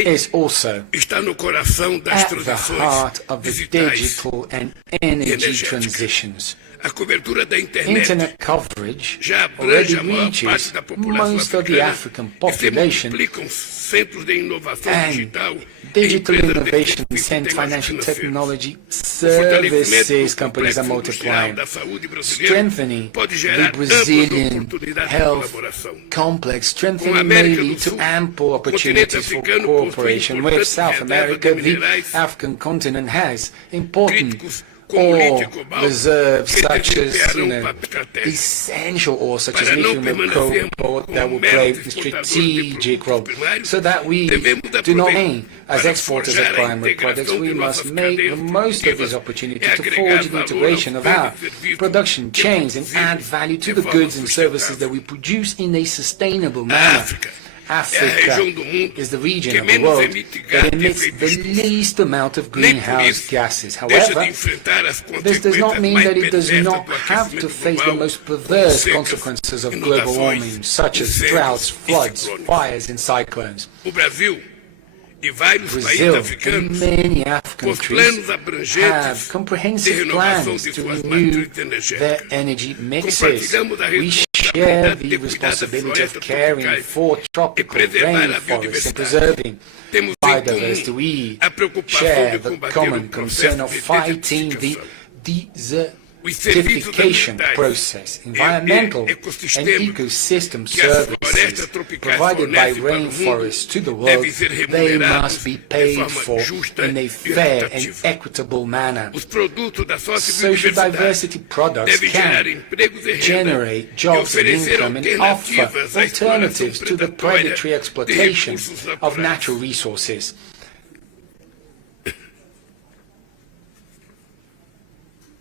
is also está no coração das at the transições heart of the digitais. digital and energy energéticas. transitions. A cobertura da Internet coverage já already abrange a maior parte reaches da população most of the africana African e se population, multiplicam centros de inovação and digital digital empresas de innovation benefício and financial financeiro. technology O fortalecimento services do companies are complexo industrial multiplying, da saúde brasileira strengthening pode the gerar amplas Brazilian oportunidades de health colaboração. complex, Com a strengthening América may do lead to Sul, ample o continente opportunities for africano cooperation. possui With importante South reserva America, de the minerais African continent has important críticos como ore lítio e cobalto reserves que such as desempenharão um papel estratégico essential ore such as para não lithium and permanecermos cobalt that will como play meros a exportadores de strategic produtos role, primários, so that we devemos do not aproveitar aim as para exporters of forjar a primary products. integração We de must nossas make the cadeias most of this produtivas opportunity e to agregar forge the valor integration aos of our bens e serviços production que chains and produzimos add value to de the forma goods and services that sustentável. we produce in a sustainable A manner. África Africa região do mundo is the region que of the menos world emite that gás de emits efeito the estufa. least amount of Nem por greenhouse isso gases. deixa de However, enfrentar as this does not consequências mean mais that it does perversas not do have to aquecimento face the global, most como perverse secas, consequences of global inundações, warming, such as incêndios droughts, e floods, ciclones. fires, and cyclones. O Brasil e vários Brazil países and africanos, many African com os countries planos have abrangentes de comprehensive renovação plans de to suas renew matrizes their energéticas. energy mixes. Compartilhamos a We share responsabilidade the de cuidar das responsibility of florestas caring tropicais for e tropical preservar a rainforests and biodiversidade. preserving Temos em biodiversity. comum We a preocupação share de the combater common o concern processo of de fighting the desertificação. Os serviços desertification ambientais process, e environmental and ecossistemas ecosystem que as florestas services tropicais provided by fornecem para o mundo rainforests to the world, devem ser they remunerados must be de paid forma for justa in a e fair and equitativa. equitable manner. Os produtos da Social sociobiodiversidade diversity products devem gerar can empregos e renda generate e jobs and oferecer income and offer alternativas à exploração alternatives to the predatória predatory de exploitation recursos of naturais. natural resources.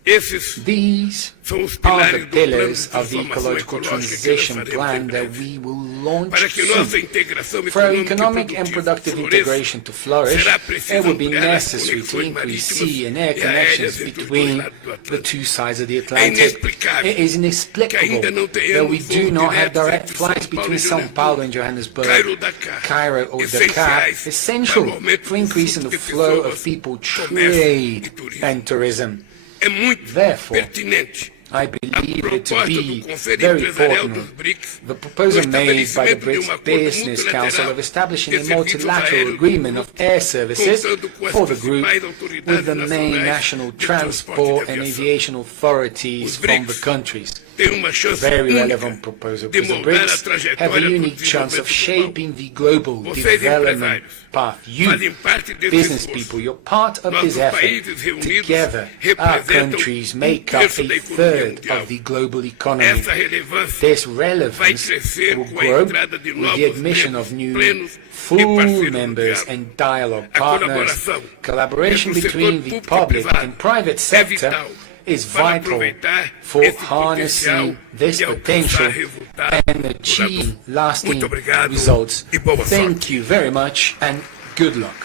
Esses These são os are the pilares do plano de pillars of the transformação ecological ecológica que transition lançaremos plan em that breve. we will launch Para que soon. nossa integração For our econômica economic e and productive produtiva integration to flourish, será it preciso will be ampliar as necessary to conexões increase marítimas sea and air e connections aéreas entre os dois between lados do the Atlântico. two sides of the É Atlantic. inexplicável It is que inexplicable ainda não that we tenhamos do voos not have diretos direct entre flights São Paulo between e São Paulo and Johannesburg, Johannesburg, Dakar, Cairo or Dakar, essenciais essential para o aumento for do increasing fluxo the de flow pessoas, of people, comércio e trade turismo. and tourism. É muito Therefore, pertinente I a believe it to proposta be do Conselho very Empresarial dos important. BRICS The proposal do made by the estabelecimento de BRICS acordo Business Council multilateral of establishing a de serviços multilateral aéreos agreement of air services contando com as for the group principais autoridades with the main nacionais national de transporte transport e and aviação. aviation authorities Os from the BRICS countries. Tem uma chance Very única relevant proposal de because the moldar a BRICS have a trajetória do unique chance of desenvolvimento global. shaping the global Vocês, development empresários, path. You, fazem parte desse business esforço. people, you're part of Nossos this effort. países reunidos Together, our representam countries make up terço da a economia third mundial. of the global economy. Essa relevância This vai relevance crescer will com a grow entrada de with novos the admission membros of new plenos e full parceiros no members diálogo. and dialogue A partners. colaboração Collaboration entre o setor between the público e public privado and private é sector vital is para vital aproveitar for esse harnessing potencial this e alcançar potential resultados and achieve duradouros. lasting Muito obrigado results. e boa Thank sorte. you very much and good luck.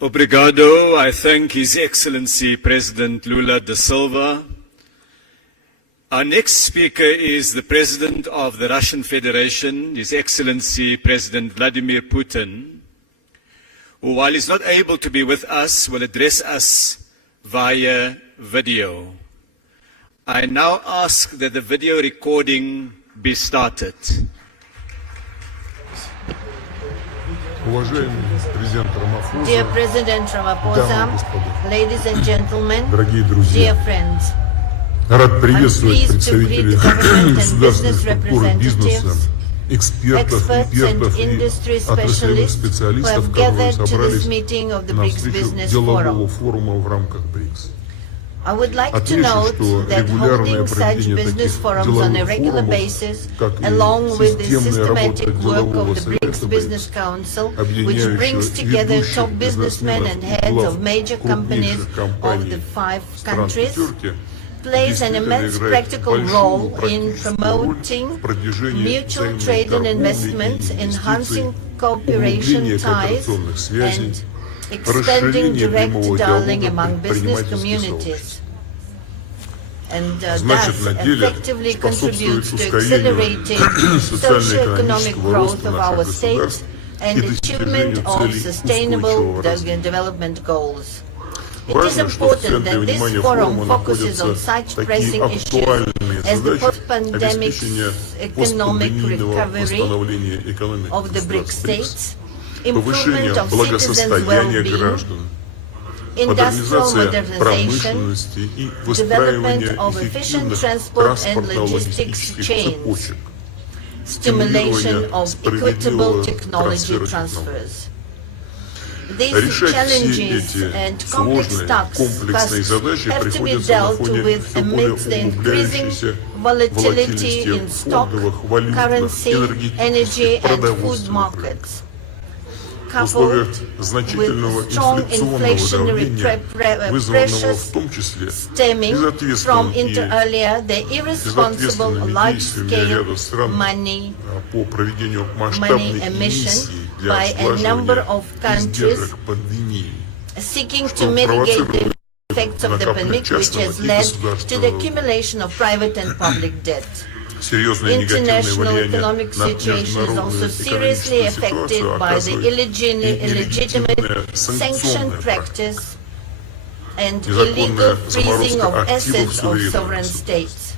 Obrigado. I thank His Excellency President Lula da Silva. Our next speaker is the President of the Russian Federation, His Excellency President Vladimir Putin, who, while he's not able to be with us, will address us via video. I now ask that the video recording be started. Dear President Ramaphosa, ladies and gentlemen, Дорогие друзья, dear friends, рад приветствовать I'm pleased to представителей greet government and государственных business структур и бизнеса, representatives, экспертов experts and и industry отраслевых specialists who специалистов, have которые gathered to this собрались meeting of the на BRICS встречу Business делового Forum. форума в рамках БРИКС. I would like to Отмечу, note что that регулярное holding such проведение business таких forums on a деловых regular форумов, basis, как и along with the системная работа systematic work делового of the BRICS совета Business БРИКС, Council, which объединяющего brings together ведущих top businessmen бизнесменов and и heads глав of major companies крупнейших of компаний the 5 стран countries, пятерки, plays an действительно immense играет practical большую role in практическую роль promoting в продвижении mutual взаимной trade and торговли и investments, инвестиций, enhancing углубление cooperation ties, кооперационных связей, and expanding расширение direct прямого dialogue диалога among business предпринимательских communities, сообществ. and Значит, thus на деле effectively способствует contributes to ускорению accelerating socio-economic социально-экономического growth роста of our наших states государств and и achievement достижению of целей sustainable устойчивого развития. development goals. It is Важно, что в important центре that this внимания forum форума focuses on находятся such такие pressing issues актуальные as the задачи post-pandemic обеспечения economic постпандемийного recovery восстановления экономики of the BRICS государств БРИКС, states, повышение improvement of citizens' благосостояния well-being, граждан, industrial модернизация modernization, промышленности и development выстраивание of efficient эффективных transport and транспортно-логистических logistics chains, цепочек, stimulation of equitable справедливого technology трансфера технологий. transfers. These Решать все challenges эти and complex сложные, tasks комплексные задачи have to be приходится на dealt фоне with все более amidst the increasing углубляющейся volatility in волатильности stock, фондовых, валютных, currency, energy энергетических, and food продовольственных рынков. markets. В условиях Coupled значительного with strong инфляционного inflationary давления, вызванного pressures в том числе stemming from безответственным inter alia the irresponsible безответственными действиями large-scale ряда стран money по проведению масштабной emission эмиссии для by a number сглаживания of countries издержек пандемии, seeking to что mitigate the провоцирует effects of the накопление pandemic, which частного has и led to the государственного accumulation of private and public debt. серьезное негативное International влияние economic на situation is also международную seriously экономическую affected ситуацию by the оказывает illegitimate нелегитимная sanction санкционная практика, practice and незаконная illegal freezing заморозка of активов assets of sovereign суверенных states,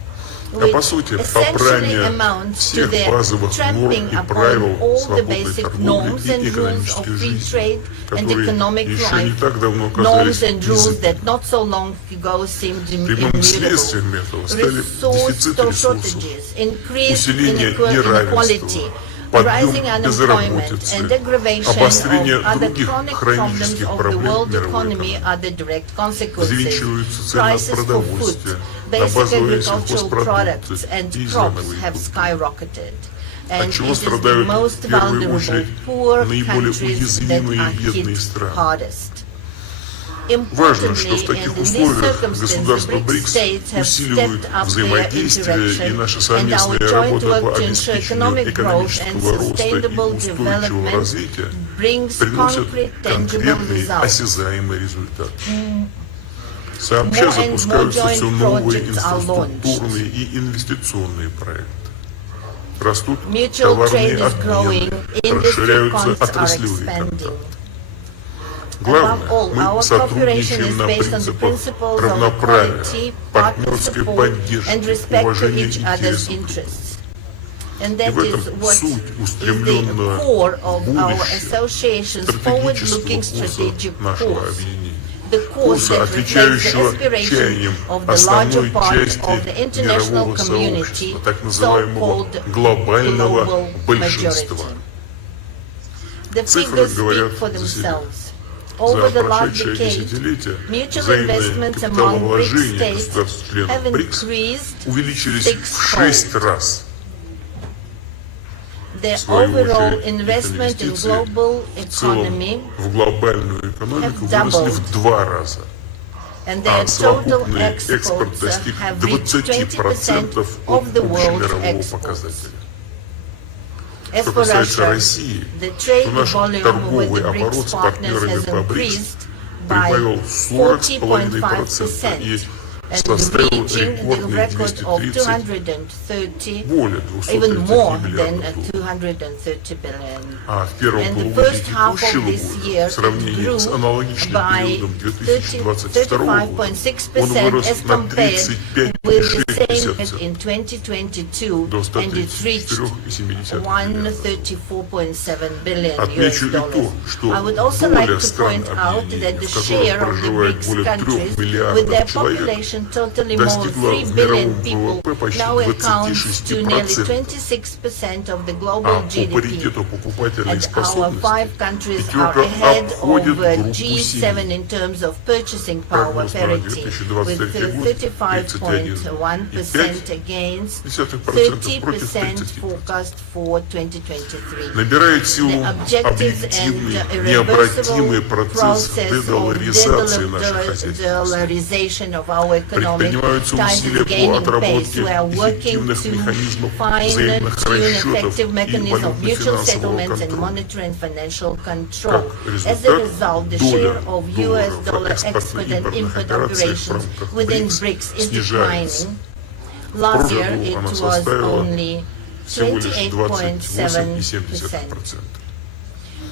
а по which сути essentially попрание amounts to всех the базовых trampling норм и upon правил all the свободной basic торговли norms и and rules of экономической free жизни, trade and которые economic еще не life, так давно norms оказались and rules незыблемыми. that not so long ago seemed Прямым immutable. следствием этого стали Resource дефицит ресурсов, shortages, increased усиление inequality, подъем rising unemployment, безработицы, and aggravation обострение of other других chronic problems хронических of the проблем world мировой economy экономики. are the direct consequences. Взвинчиваются цены на Prices for food, продовольствие, на basic базовые agricultural products сельхозпродукты and и crops зерновые have культуры. skyrocketed. От And чего it is the страдают most в первую vulnerable, очередь poor наиболее countries that уязвимые are и бедные hit страны. hardest. Важно, что Importantly, в таких and in these условиях circumstances, государства BRICS БРИКС states have усиливают stepped up their взаимодействие и interaction, наша and our совместная joint работа work по to ensure обеспечению economic growth and экономического роста и sustainable устойчивого development развития brings приносят concrete, tangible конкретный results. осязаемый результат. Сообща More and more запускаются joint все новые projects are инфраструктурные и инвестиционные проекты. Растут Mutual товарные trade is growing, обмены, industry расширяются funds are отраслевые expanding. контакты. Above Главное, all, мы our cooperation сотрудничаем is на based on the принципах principles of равноправия, equality, partner партнерской support, поддержки, and respect to уважения each other's интересов. interests. And И that в is этом what суть is the устремленного core of our будущего, association's стратегического forward-looking курса strategic нашего course. объединения. The course Курса, that reflects the отвечающего aspiration чаяниям of the larger основной part части of the international мирового community, сообщества, так называемого so-called глобального global большинства. majority. The Цифры figures говорят speak for за себя. themselves. Over За the last прошедшее decade, десятилетие mutual взаимные investments among BRICS капиталовложения states государств-членов have БРИКС increased увеличились в sixfold. 6 раз. Their В свою overall очередь, их investment in инвестиции global в целом economy в глобальную экономику have выросли doubled. в 2 раза. and А their total совокупный экспорт exports достиг have reached 20% 20% от of the world's общемирового exports. показателя. As Что for касается Russia, России, the то trade наш volume with торговый the оборот BRICS с partners партнерами has по БРИКС increased by прибавил 40,5% и 40.5% and составил reaching the рекордные record of 230, 230, более even 230 more миллиардов than долларов. 230 billion. А в первом And the полугодии first half of текущего this года year в сравнении grew с аналогичным by периодом 2022 года он 35.6% вырос as на compared with the same 35,6% in 2022, до and it reached 134,7 миллиардов. 134.7 billion Отмечу US и то, dollars. что I would also like доля to стран point out that объединения, the в которых share of the проживает BRICS более 3 countries with their миллиардов человек, population totaling more than достигла 3 в billion мировом people ВВП почти now accounts to nearly 26%. 26% of the global А по GDP. паритету покупательной And our способности 5 countries are пятерка ahead of обходит группу G7 7. in terms of purchasing power Прогноз на parity, with 2023 год 35.1% against 31,5% против 30% 30%. forecast for 2023. Набирает силу The objectives объективный, and необратимый irreversible процесс process of дедоларизации наших хозяйств. de-dollarization of our economic Предпринимаются ties усилия is gaining по pace. отработке We are working эффективных to механизмов fine-tune взаимных расчетов effective и mechanisms of mutual валютно-финансового settlements and контроля. monetary and financial control. Как As a результат, result, the доля share of US доллара в dollar export and экспортно-импортных import операциях в operations рамках within BRICS BRICS is снижается. declining. В Last прошлом year году it она was составила only всего лишь 28.7%. 28,7%.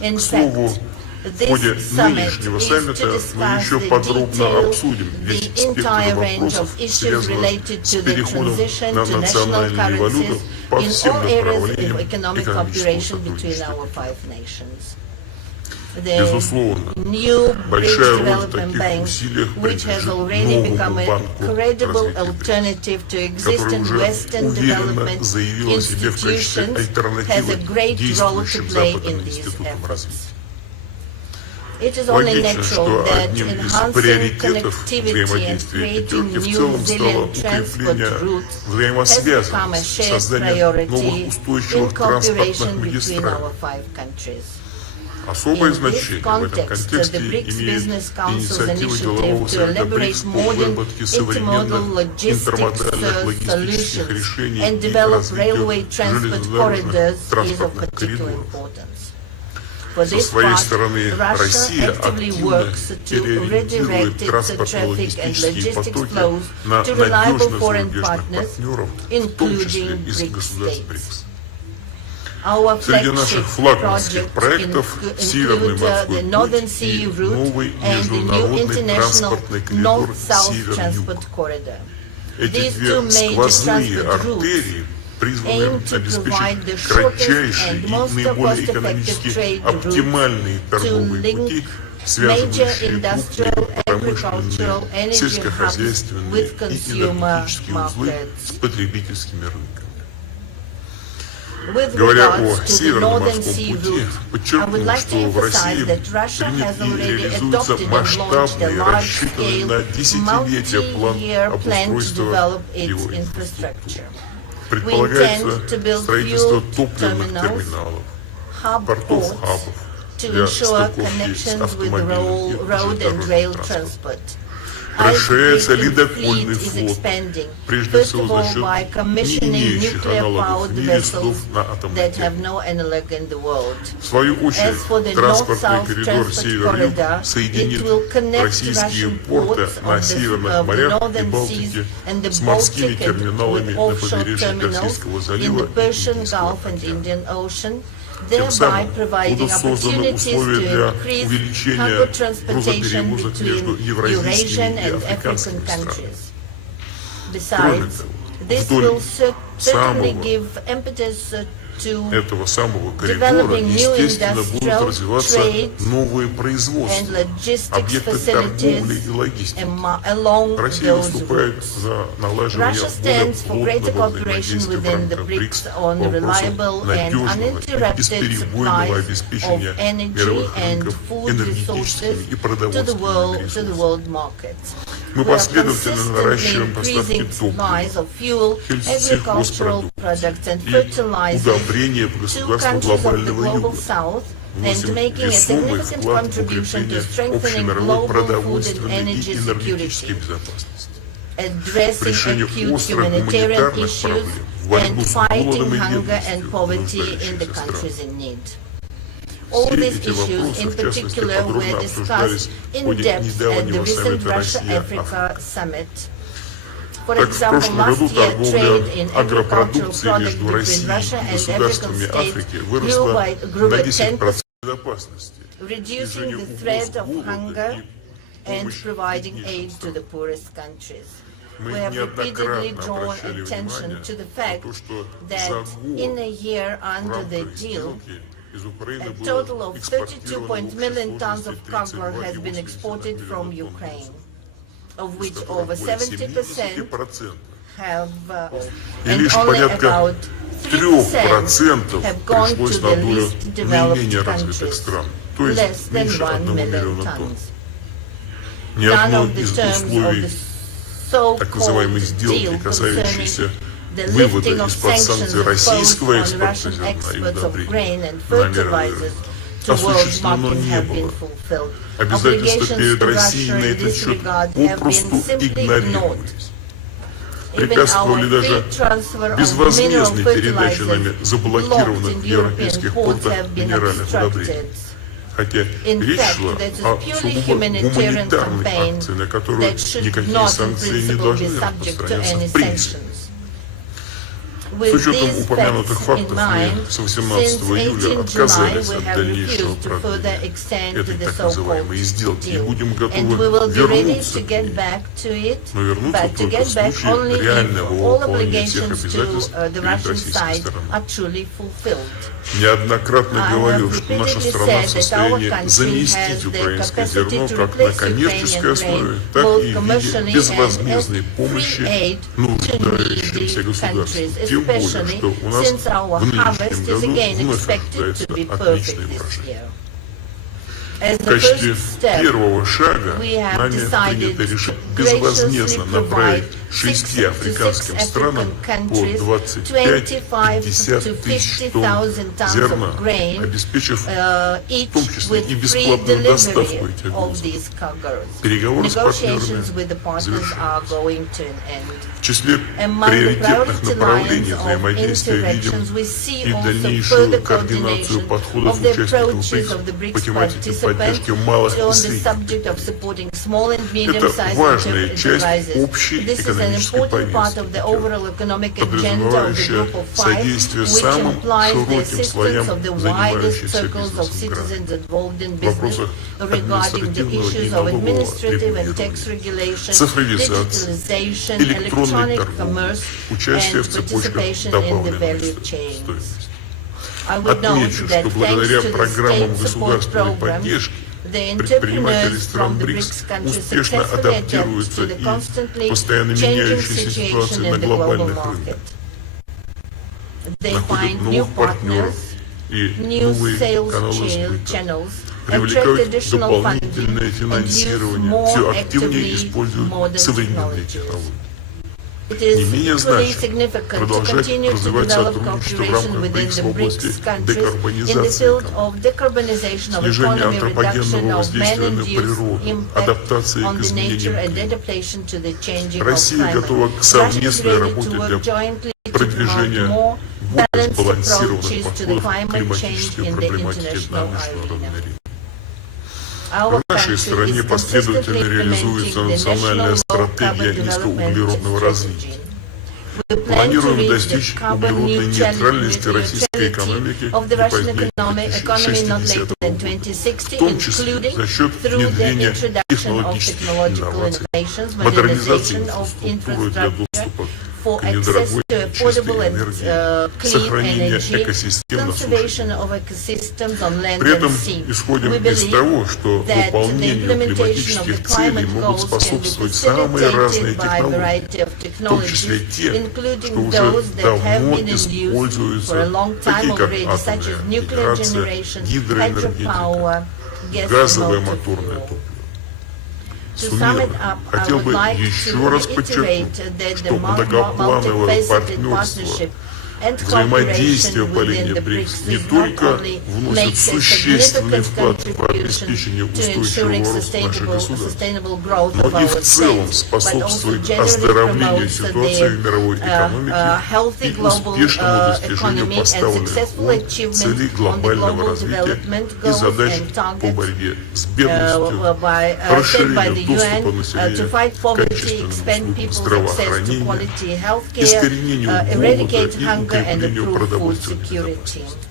In К слову, fact, в ходе this summit нынешнего is саммита to мы discuss еще the подробно обсудим detail, весь the спектр entire range вопросов, of issues связанных related с to the переходом transition на to national национальные валюты currencies по in всем all areas направлениям of economic экономического cooperation between сотрудничества. our five nations. The Безусловно, new большая BRICS роль в development таких bank, усилиях which has принадлежит already become новому a банку credible развития BRICS, alternative to который existing уже Western уверенно development заявил о себе в качестве institutions, has альтернативы a great role to действующим play западным in these институтам efforts. развития. It is only Логично, natural что that одним из enhancing приоритетов connectivity and взаимодействия creating пятерки в new целом стало resilient transport укрепление routes has become a взаимосвязанности, shared создание новых priority in устойчивых cooperation транспортных between магистралей. our five countries. Особое In this значение в этом context, контексте the BRICS имеет Business Council's инициатива делового initiative to совета elaborate БРИКС по modern выработке intermodal современных logistics интермодальных логистических solutions решений and и develop развитию railway transport железнодорожных corridors is of транспортных particular коридоров. importance. For Со this своей part, стороны, Russia Россия actively активно works to переориентирует redirect its traffic and транспортно-логистические logistics потоки flows на to reliable надежных foreign зарубежных partners, партнеров, в том числе including из BRICS государств states. БРИКС. Our Среди flagship наших флагманских projects проектов Северный include морской the Northern путь Sea и route новый and the new международный international транспортный коридор North-South Север-Юг. transport corridor. Эти These две two major сквозные transport routes артерии призваны aim to provide the обеспечить shortest кратчайшие and и most наиболее cost-effective экономически trade routes оптимальные торговые link пути, major связывающие industrial, крупные agricultural, промышленные, energy hubs сельскохозяйственные with и consumer энергетические узлы markets. с потребительскими рынками. With Говоря о regards to the Северном Northern морском Sea пути, route, I would подчеркну, like to что в России emphasize that Russia has принят и already реализуется adopted and launched a масштабный, рассчитанный large-scale, на десятилетия план multi-year plan to обустройства develop its его infrastructure. инфраструктуры. Предполагается to build строительство fuel топливных terminals, терминалов, hub портов, ports хабов to для ensure стыковки с connections with автомобильным и road and железнодорожным rail транспортом. transport. Расширяется As the ледокольный fleet is флот, expanding, прежде first всего of за all счет by не commissioning имеющих аналогов nuclear-powered в мире vessels судов на атомной that have теме. no analog in the world. В свою As очередь, for the транспортный North-South коридор transport Север-Юг corridor, соединит it will connect российские Russian порты ports на северных морях и Northern Балтике Seas and the с морскими Baltic and терминалами with на offshore побережье terminals Персидского in залива the и Persian Индийского Gulf and океана. Indian Ocean, Тем thereby самым providing будут созданы opportunities условия to для increase увеличения cargo transportation грузоперевозок между between евразийскими Eurasian и and африканскими African странами. countries. Кроме Besides, того, this вдоль will certainly самого give impetus to этого самого коридора, developing new естественно, будут industrial развиваться trade новые and производства, logistics объекты торговли и facilities логистики. along Россия those выступает routes. за налаживание Russia более stands for greater плотного cooperation взаимодействия в within the рамках BRICS БРИКС по on вопросам reliable and надежного и uninterrupted бесперебойного supplies of обеспечения energy мировых and рынков food энергетическими resources и to the продовольственными ресурсами. world markets. Мы We are последовательно consistently наращиваем поставки increasing supplies топлива, of fuel, agricultural products and и fertilizers удобрения в to государства countries of the глобального global юга. south and Вносим making a весомый significant вклад в contribution to укрепление strengthening общемировой global food and продовольственной energy и энергетической security, безопасности. addressing Решению acute острых humanitarian гуманитарных issues проблем, в борьбу and с fighting голодом и hunger and бедностью poverty in the нуждающихся countries стран. in need. All Все these эти issues in вопросы, в частности, particular, подробно were обсуждались discussed в in ходе depth at the недавнего recent саммита Russia-Africa Россия-Африка. summit. For Так, в example, прошлом last году year, торговля trade in agricultural агропродукцией products между between Россией Russia и and African государствами states Африки grew выросла by на 10%, 10% безопасности, reducing the снижению threat of угроз hunger голода и and помощи providing беднейшим aid to странам. the poorest countries. Мы We have repeatedly неоднократно drawn обращали attention внимание to the на fact то, что that за год in a year в under the рамках deal, сделки из Украины a было total of 32 экспортировано в million общей tons of сложности cargo has 32,8 been exported from миллиона тонн Ukraine, грузов, of из which которых over более 70% 70% have, и and лишь only порядка about 3% have gone пришлось to на the долю least developed наименее развитых countries, стран, то less есть than меньше 1 1 million миллиона тонн. tons. Ни None одно of the из terms of условий the так so-called называемой сделки, deal касающейся concerning the вывода lifting of из-под sanctions санкций imposed российского on экспорта Russian зерна и exports of удобрений grain and на мировые fertilizers рынки, to world осуществлено markets не have been было. fulfilled. Обязательства Obligations перед to Россией Russia на in этот this счет regard have been попросту simply ignored. игнорировались. Even Препятствовали our даже free transfer of mineral безвозмездной передаче нами fertilizers заблокированных blocked в in европейских European ports портах have been минеральных удобрений. obstructed. Хотя In речь fact, шла that is о purely сугубо humanitarian гуманитарной campaign акции, на которую that should никакие not in санкции не principle be должны subject to распространяться any в принципе. sanctions. С With учетом these упомянутых facts in фактов, mind, мы с 18 since июля 18 July отказались we от have дальнейшего refused to further продления extend этой the так so-called называемой сделки и deal. будем And we готовы will be ready вернуться to к get ней. back to it, Но вернуться but to только get в back случае only if реального all выполнения всех obligations to обязательств the перед Russian российской side стороной. are truly fulfilled. Неоднократно I говорил, have что наша repeatedly страна в said that our состоянии country заместить has the украинское capacity зерно to как на replace коммерческой Ukrainian основе, grain, так both и в commercially виде and безвозмездной as помощи free aid to нуждающимся needy государствам. countries, Тем более, especially что у нас since our в harvest нынешнем is году again вновь expected ожидается to be отличный perfect this урожай. year. As В the качестве first step, первого шага we have нами decided принято решить to безвозмездно graciously направить provide 6 to африканским 6 странам African по countries 25-50 to тысяч 50,000 тонн tons зерна, of grain, обеспечив в each том числе with и free бесплатную доставку delivery этих of грузов. these cargoes. Переговоры с Negotiations партнерами with the partners завершены. are going to an end. В числе Among the приоритетных priority направлений lines of взаимодействия видим interventions, we see и also дальнейшую further координацию coordination подходов of the участников approaches of the БРИКС по BRICS тематике participants поддержки малых и on the средних subject of supporting small and Это medium-sized важная часть enterprises. общей This is an экономической important part of повестки, the overall economic agenda of the подразумевающая Group of Five, содействие which самым implies the широким assistance слоям of the widest занимающихся circles of бизнесом citizens граждан. involved in В business вопросах regarding the административного и issues of налогового administrative and регулирования, tax regulation, цифровизации, digitalization, электронной electronic торговли, commerce, участие and в цепочках participation in the добавленной value chains. стоимости. I would note Отмечу, that что thanks благодаря to the программам state support государственной program, поддержки the предприниматели entrepreneurs стран from the БРИКС BRICS countries успешно successfully adapt адаптируются to the и constantly постоянно changing меняющейся situation ситуации на in the global глобальных market. рынках, They находят find new новых партнеров partners, и new новые sales каналы сбыта, channels, attract привлекают additional funding, дополнительное and use финансирование, more все активнее actively используют modern современные technologies. технологии. It Не is менее equally значимо significant to продолжать continue to развивать develop сотрудничество в cooperation рамках within БРИКС the в области BRICS countries in the декарбонизации field экономики, of decarbonization of снижения economy, reduction антропогенного of воздействия на man-induced природу, impact адаптации on к the nature изменениям and климата. adaptation to the changing of Россия climate. готова к Russia is совместной ready работе to для work jointly to promote продвижения more более balanced сбалансированных approaches to the подходов к climate change климатической in the проблематике на international международной arena. арене. Our В нашей country стране is последовательно consistently реализуется implementing the национальная national стратегия low-carbon низкоуглеродного development развития. strategy. We plan to Планируем reach the достичь carbon углеродной нейтральности российской neutrality экономики of the не Russian позднее economy not later 2060 than года, 2060, в том числе including за счет through the внедрения introduction of технологических technological инноваций, innovations, модернизации modernization of инфраструктуры для infrastructure доступа for к access недорогой to чистой affordable and энергии, clean сохранения energy, экосистем на суше. conservation of ecosystems on land При этом and sea. исходим We из believe того, что that the выполнению implementation of the климатических целей climate могут goals can be способствовать самые разные facilitated by a технологии, variety of в том числе technologies, те, что including уже those that have давно been in use for a используются, long time такие как already, such as атомная nuclear генерация, generation, гидроэнергетика, hydropower, gas газовое motor моторное fuel. топливо. To sum it Суммированно, up, I хотел would бы like еще to раз reiterate подчеркнуть, that что the многоплановое multifaceted партнерство, partnership and взаимодействие cooperation по within линии the БРИКС BRICS не is not только only вносит makes a существенный significant вклад в contribution обеспечение to устойчивого ensuring роста наших государств, sustainable growth но of и в our целом states, but also способствует generally оздоровлению promotes ситуации в мировой the экономике healthy и global успешному достижению economy and поставленных successful целей achievement on the глобального global развития development и goals задач and по targets борьбе с бедностью, set by the расширению доступа UN населения to fight к poverty, expand качественному people's access to здравоохранению, quality healthcare, искоренению голода eradicate и hunger and укреплению improve food продовольственной security. безопасности.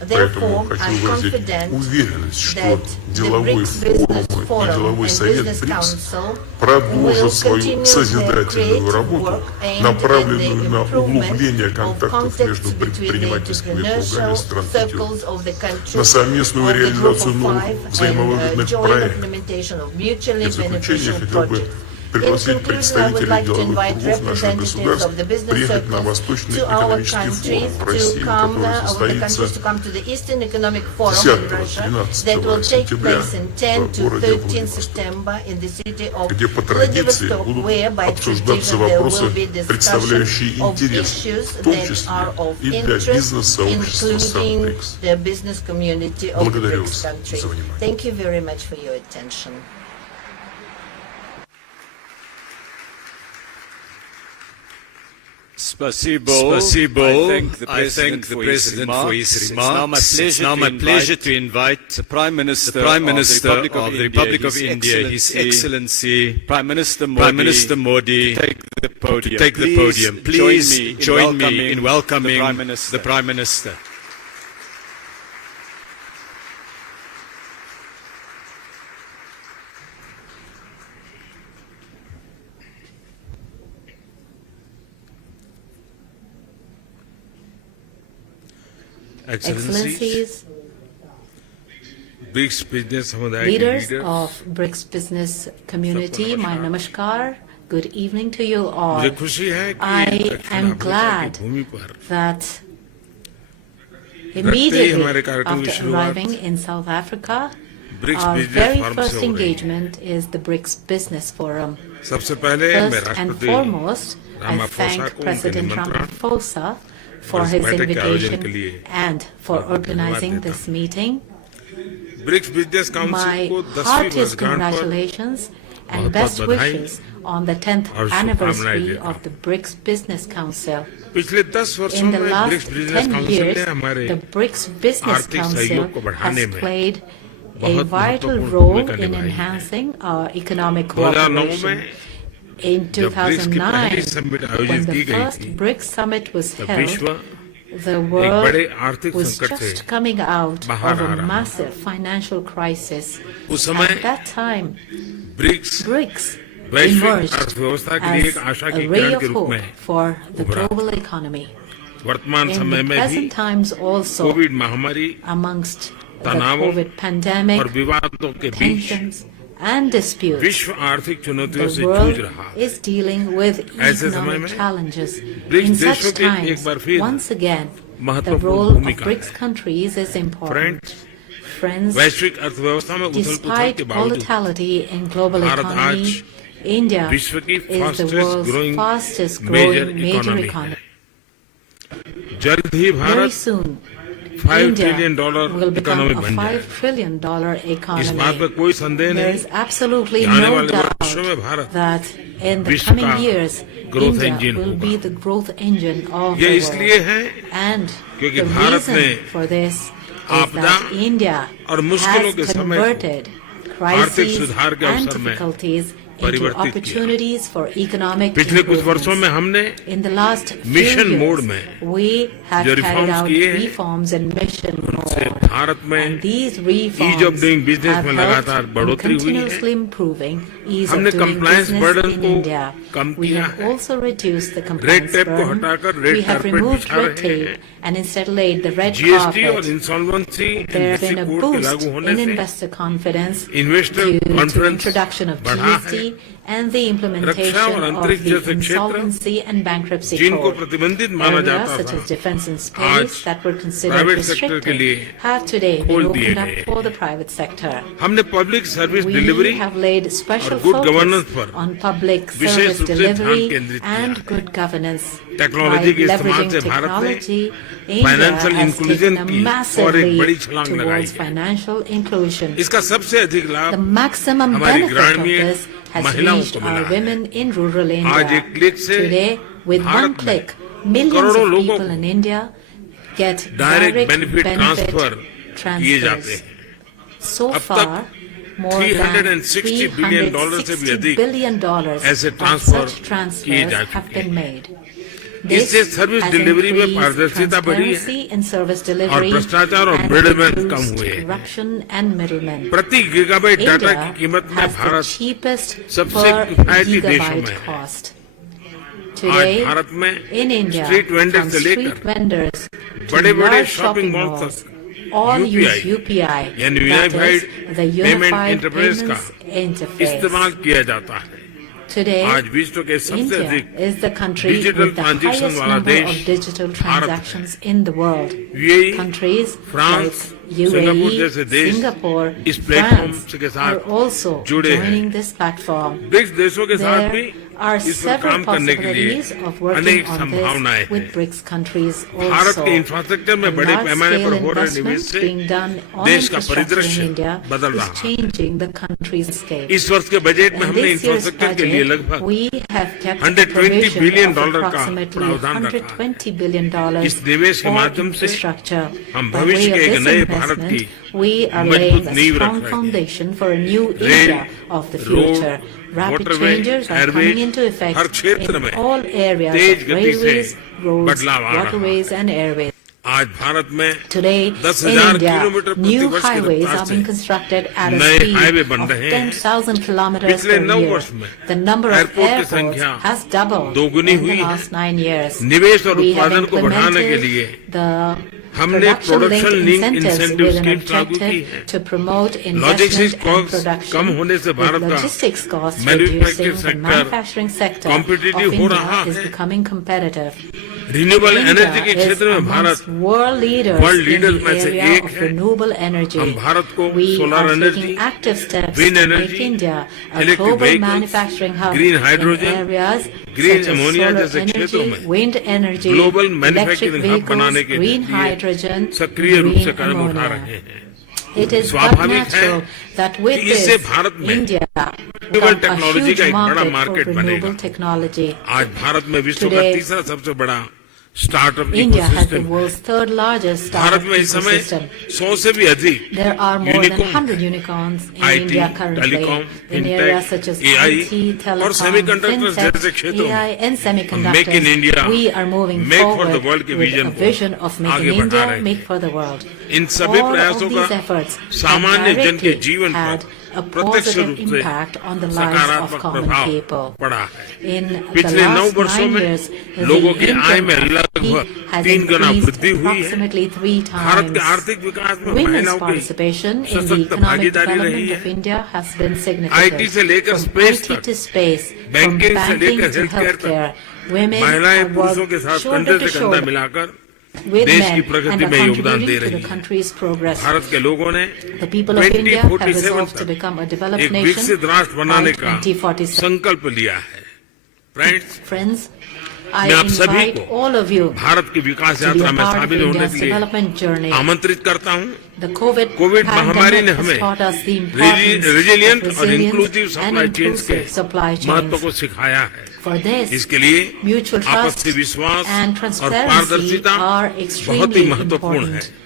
Therefore, Поэтому хочу I'm выразить confident уверенность, что that the деловой BRICS Business форум и Forum деловой and совет Business БРИКС Council продолжит will свою continue their созидательную creative работу, work aimed направленную at the на improvement углубление of контактов contacts между between the предпринимательскими кругами entrepreneurial стран пятерки, circles of the countries на совместную of the Group реализацию of новых Five and взаимовыгодных joint проектов. implementation of mutually И в заключение beneficial хотел бы projects. пригласить conclusion, I would представителей like to деловых invite кругов наших representatives of the государств business приехать на circles Восточный to our экономический countries форум в to России, come, который of the countries состоится to come to the Eastern Economic Forum 10 in Russia 12 that will take сентября place in 10 в to городе 13 Владивосток, September in the city of где по традиции Vladivostok, будут where by обсуждаться tradition there вопросы, will be discussion представляющие of интерес, issues в том that числе are of и для interest, бизнес-сообщества стран including БРИКС. the business community of the Благодарю BRICS вас countries. за внимание. Thank you very much for your attention. Spasibo. I thank the President for his remarks. It's now my pleasure to invite the Prime Minister of the Republic of India, His Excellency Prime Minister Modi, to take the podium. Please join me in welcoming the Prime Minister. Excellencies, leaders of BRICS business community, my namaskar, good evening to you all. I am glad that immediately after arriving in South Africa, our very first engagement is the BRICS Business Forum. First and foremost, I thank President Ramaphosa for his invitation and for organizing this meeting. My heartiest congratulations and best wishes on the 10th anniversary of the BRICS Business Council. In the last 10 years, the BRICS Business Council has played a vital role in enhancing our economic cooperation. In 2009, when the first BRICS Summit was held, the world was just coming out of a massive financial crisis. At that time, BRICS emerged as a ray of hope for the global economy. In the present times also, amongst the COVID pandemic, tensions, and disputes, the world is dealing with economic challenges. In such times, once again, the role of BRICS countries is important. Friends, despite volatility in global economy, India is the world's fastest growing major economy. Very soon, India will become a $5 trillion economy. There is absolutely no doubt that in the coming years, India will be the growth engine of the world. And the reason for this is that India has converted crises and difficulties into opportunities for economic improvement. In the last few years, we have carried out reforms in mission mode, and these reforms have helped in continuously improving ease of doing business in India. We have also reduced the compliance burden. We have removed red tape and instead laid the red carpet. There has been a boost in investor confidence due to the introduction of GST and the implementation of the insolvency and bankruptcy code. Areas such as defense and space that were considered restricted have today been opened up for the private sector. We have laid special focus on public service delivery and good governance. By leveraging technology, India has taken a massive leap towards financial inclusion. The maximum benefit of this has reached our women in rural India. Today, with one click, millions of people in India get direct benefit transfers. So far, more than $360 billion of such transfers have been made. This has increased transparency in service delivery and reduced corruption and middlemen. India has the cheapest per gigabyte cost. Today, in India, from street vendors to large shopping malls, all use UPI, that is, the Unified Payments Interface. Today, आज विश्व के सबसे India अधिक is the country digital with the transaction highest वाला number देश of digital Bharat transactions in the world. UAE, Countries France, like Singapore जैसे UAE, देश Singapore, इस प्लेटफॉर्म France के are साथ also जुड़े हैं। joining this platform. ब्रिक्स देशों के साथ भी There are इस पर several काम करने के लिए possibilities of working अनेक on संभावनाएं this with हैं। BRICS countries Bharat also. के इंफ्रास्ट्रक्चर में बड़े पैमाने पर Large-scale हो रहे निवेश investments से being done on देश का infrastructure in परिदृश्य India बदल is रहा है। changing the country's scape. इस वर्ष के बजट में In हमने this year's इंफ्रास्ट्रक्चर के लिए budget, लगभग we have kept a $120 provision billion of का approximately प्रावधान रखा है। $120 billion इस निवेश के for माध्यम से infrastructure. हम By भविष्य way of के एक this नए भारत investment, की we are मजबूत laying a नींव रख strong रहे हैं। foundation for a new rail, India of the road, future. Rapid waterway, changes are airways, coming into effect हर क्षेत्र in में all areas तेज of गति से railways, roads, बदलाव आ रहा है। waterways and airways. आज भारत में Today, in 10,000 India, किलोमीटर प्रति new वर्ष की highways रफ्तार are से being constructed at a नए हाईवे speed बन of रहे हैं। 10,000 kilometers पिछले per 9 year. वर्ष में The number of एयरपोर्ट की airports संख्या has doubled दोगुनी in the हुई है। last 9 years. निवेश और We have उत्पादन को बढ़ाने के implemented लिए the हमने production-linked production linked incentives incentive with an schemes लागू की objective है। to promote Logistics investment and costs production, कम होने से with भारत का logistics costs manufacturing reducing, the sector manufacturing sector of competitive हो रहा India is है। becoming competitive. रिन्यूएबल एनर्जी के India is क्षेत्र में Bharat amongst world leaders world in leaders the में से area एक of है। renewable energy. हम भारत को We solar are energy, taking active steps wind to energy, make India a electric global vehicles, manufacturing hub green in hydrogen, areas green such as ammonia solar जैसे क्षेत्रों energy, में wind energy, global electric manufacturing hub बनाने vehicles, के green लिए hydrogen, सक्रिय रूप से green कदम उठा ammonia. रहे हैं। It is but स्वाभाविक है natural that with कि इससे this, भारत में India renewable become a technology huge का एक बड़ा market market for बनेगा। renewable technology. आज भारत में विश्व का Today, तीसरा सबसे बड़ा startup India has the ecosystem है। world's third largest Bharat startup में इस समय ecosystem. 100 से भी अधिक There are more than unicorn 100 unicorns in IT, India currently telecom, in fintech, areas such as AI, IT, telecom, और semiconductors fintech, जैसे क्षेत्रों में AI and Make in semiconductors. India, We are moving Make for forward the world के with vision a को vision of Make आगे in बढ़ा India, रहे हैं। Make for the world. इन सभी All प्रयासों of का these efforts सामान्य have जन के directly जीवन had पर a प्रत्यक्ष positive रूप से impact on the lives of सकारात्मक common प्रभाव people. पड़ा है। In the पिछले 9 last वर्षों 9 में years, लोगों the की आय में income लगभग has 3 गुना increased वृद्धि हुई है। approximately 3 Bharat times. के आर्थिक विकास में Women's महिलाओं की participation in the सशक्त economic भागीदारी रही development of है। India has been IT significant. से लेकर From space IT तक, to space, from बैंकिंग से banking लेकर to healthcare तक, healthcare, women महिलाएं have पुरुषों के worked साथ shoulder कंधे to से कंधा shoulder मिलाकर with देश की men प्रगति and are में योगदान दे contributing to रही the है। country's progress. भारत के लोगों ने The people of India have 2047 resolved to तक become a developed एक nation विकसित राष्ट्र by बनाने का 2047. संकल्प लिया है। Friends, I मैं आप सभी invite को all of you भारत की विकास to be यात्रा a में part of शामिल होने India's के लिए development journey. आमंत्रित करता हूं। The COVID कोविड महामारी ने pandemic has हमें taught us the importance resilient of और resilience inclusive and supply chains के inclusive supply महत्व chains. को सिखाया है। For this, इसके लिए mutual trust आपसी विश्वास and और transparency पारदर्शिता are बहुत ही extremely महत्वपूर्ण है। important.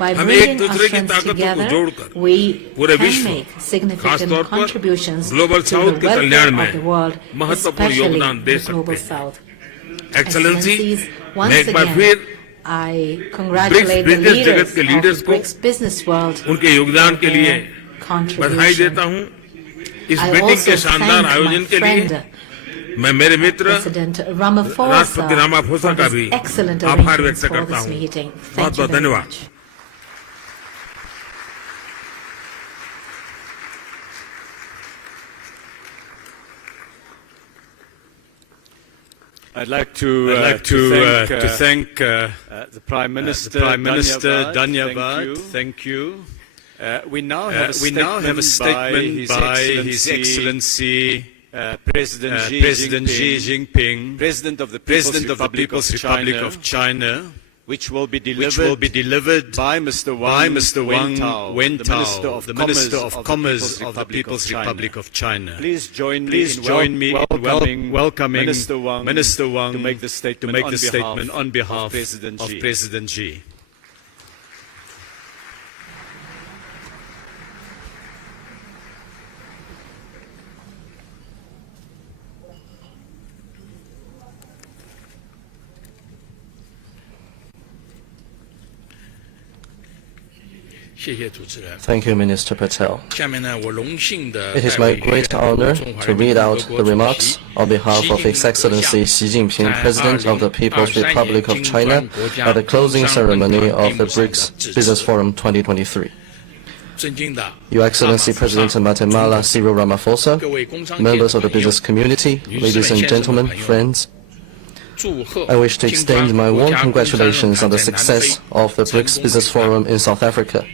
By हम एक bringing our दूसरे की strengths ताकतों को together, जोड़कर we पूरे can विश्व, make खासतौर significant पर contributions global to south the के welfare कल्याण of the में world, महत्वपूर्ण especially योगदान दे the global सकते हैं। south. एक्सेलेंसी, Excellencies, मैं once एक बार again, फिर I congratulate the बिजनेस जगत leaders के of लीडर्स the को BRICS business world उनके योगदान for के लिए their बधाई देता contribution. हूं। इस I मीटिंग also के शानदार thank आयोजन my के लिए friend, मैं मेरे मित्र President Ramaphosa, राष्ट्रपति रामाफोसा for का this भी excellent आभार arrangements व्यक्त for करता this हूं। meeting. बहुत Thank you बहुत very धन्यवाद। much. I'd like to thank the Prime Minister, Danyavad. Thank you. We now have a statement by His Excellency President Xi Jinping, President of the People's Republic of China, which will be delivered by Mr. Wang Wentao, the Minister of Commerce of the People's Republic of China. Please join me in welcoming Minister Wang to make the statement on behalf of President Xi. Thank you, Minister Patel. 下面呢，我荣幸的 It is my great honor to read out the remarks on behalf of His Excellency Xi Jinping, President of the People's Republic of China, at the closing ceremony of the BRICS Business Forum 2023. Your Excellency President of Guatemala, Cyril Ramaphosa, members of the business community, ladies and gentlemen, friends, I wish to extend my warm congratulations on the success of the BRICS Business Forum in South Africa.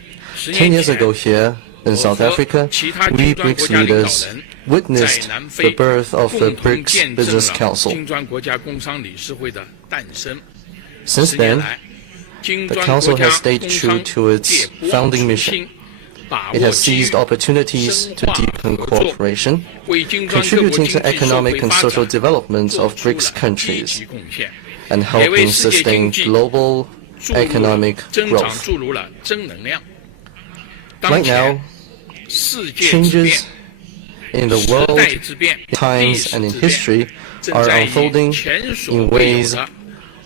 10 years ago here in South Africa, we BRICS leaders witnessed the birth of the BRICS Business Council. Since then, the Council has stayed true to its founding mission. It has seized opportunities to deepen cooperation, contributing to economic and social development of BRICS countries, and helping sustain global economic growth. Right now, changes in the world, times, and in history are unfolding in ways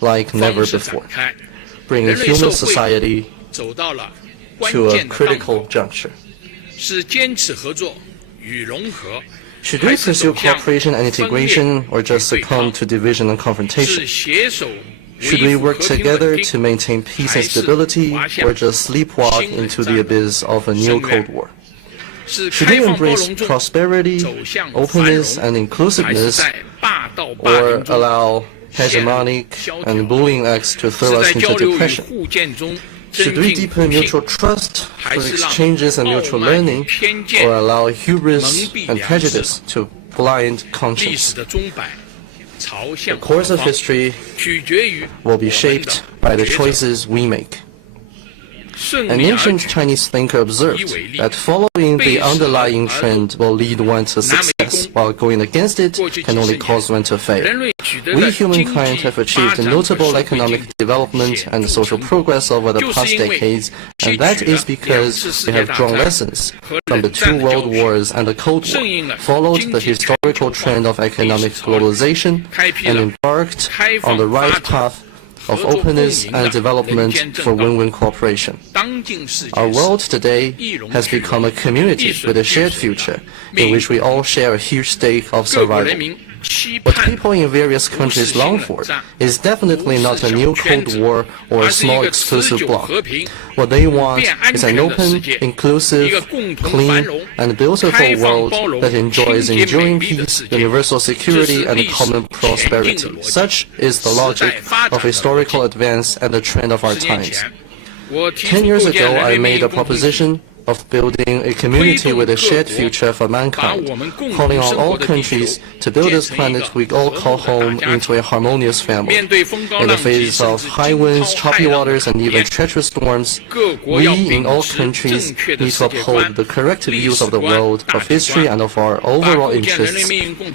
like never before, bringing human society to a critical juncture. Should we pursue cooperation and integration, or just succumb to division and confrontation? Should we work together to maintain peace and stability, or just sleepwalk into the abyss of a new Cold War? Should we embrace prosperity, openness, and inclusiveness, or allow hegemonic and bullying acts to throw us into depression? Should we deepen mutual trust for exchanges and mutual learning, or allow hubris and prejudice to blind conscience? The course of history will be shaped by the choices we make. An ancient Chinese thinker observed that following the underlying trend will lead one to success, while going against it can only cause one to fail. We humankind have achieved notable economic development and social progress over the past decades, and that is because we have drawn lessons from the 2 world wars and the Cold War, followed the historical trend of economic globalization, and embarked on the right path of openness and development for win-win cooperation. Our world today has become a community with a shared future, in which we all share a huge stake of survival. What people in various countries long for is definitely not a new Cold War or a small exclusive bloc. What they want is an open, inclusive, clean, and beautiful world that enjoys enduring peace, universal security, and common prosperity. Such is the logic of historical advance and the trend of our times. 10 years ago, I made a proposition of building a community with a shared future for mankind, calling on all countries to build this planet we all call home into a harmonious family. In the face of high winds, choppy waters, and even treacherous storms, we in all countries need to uphold the correct views of the world, of history, and of our overall interests,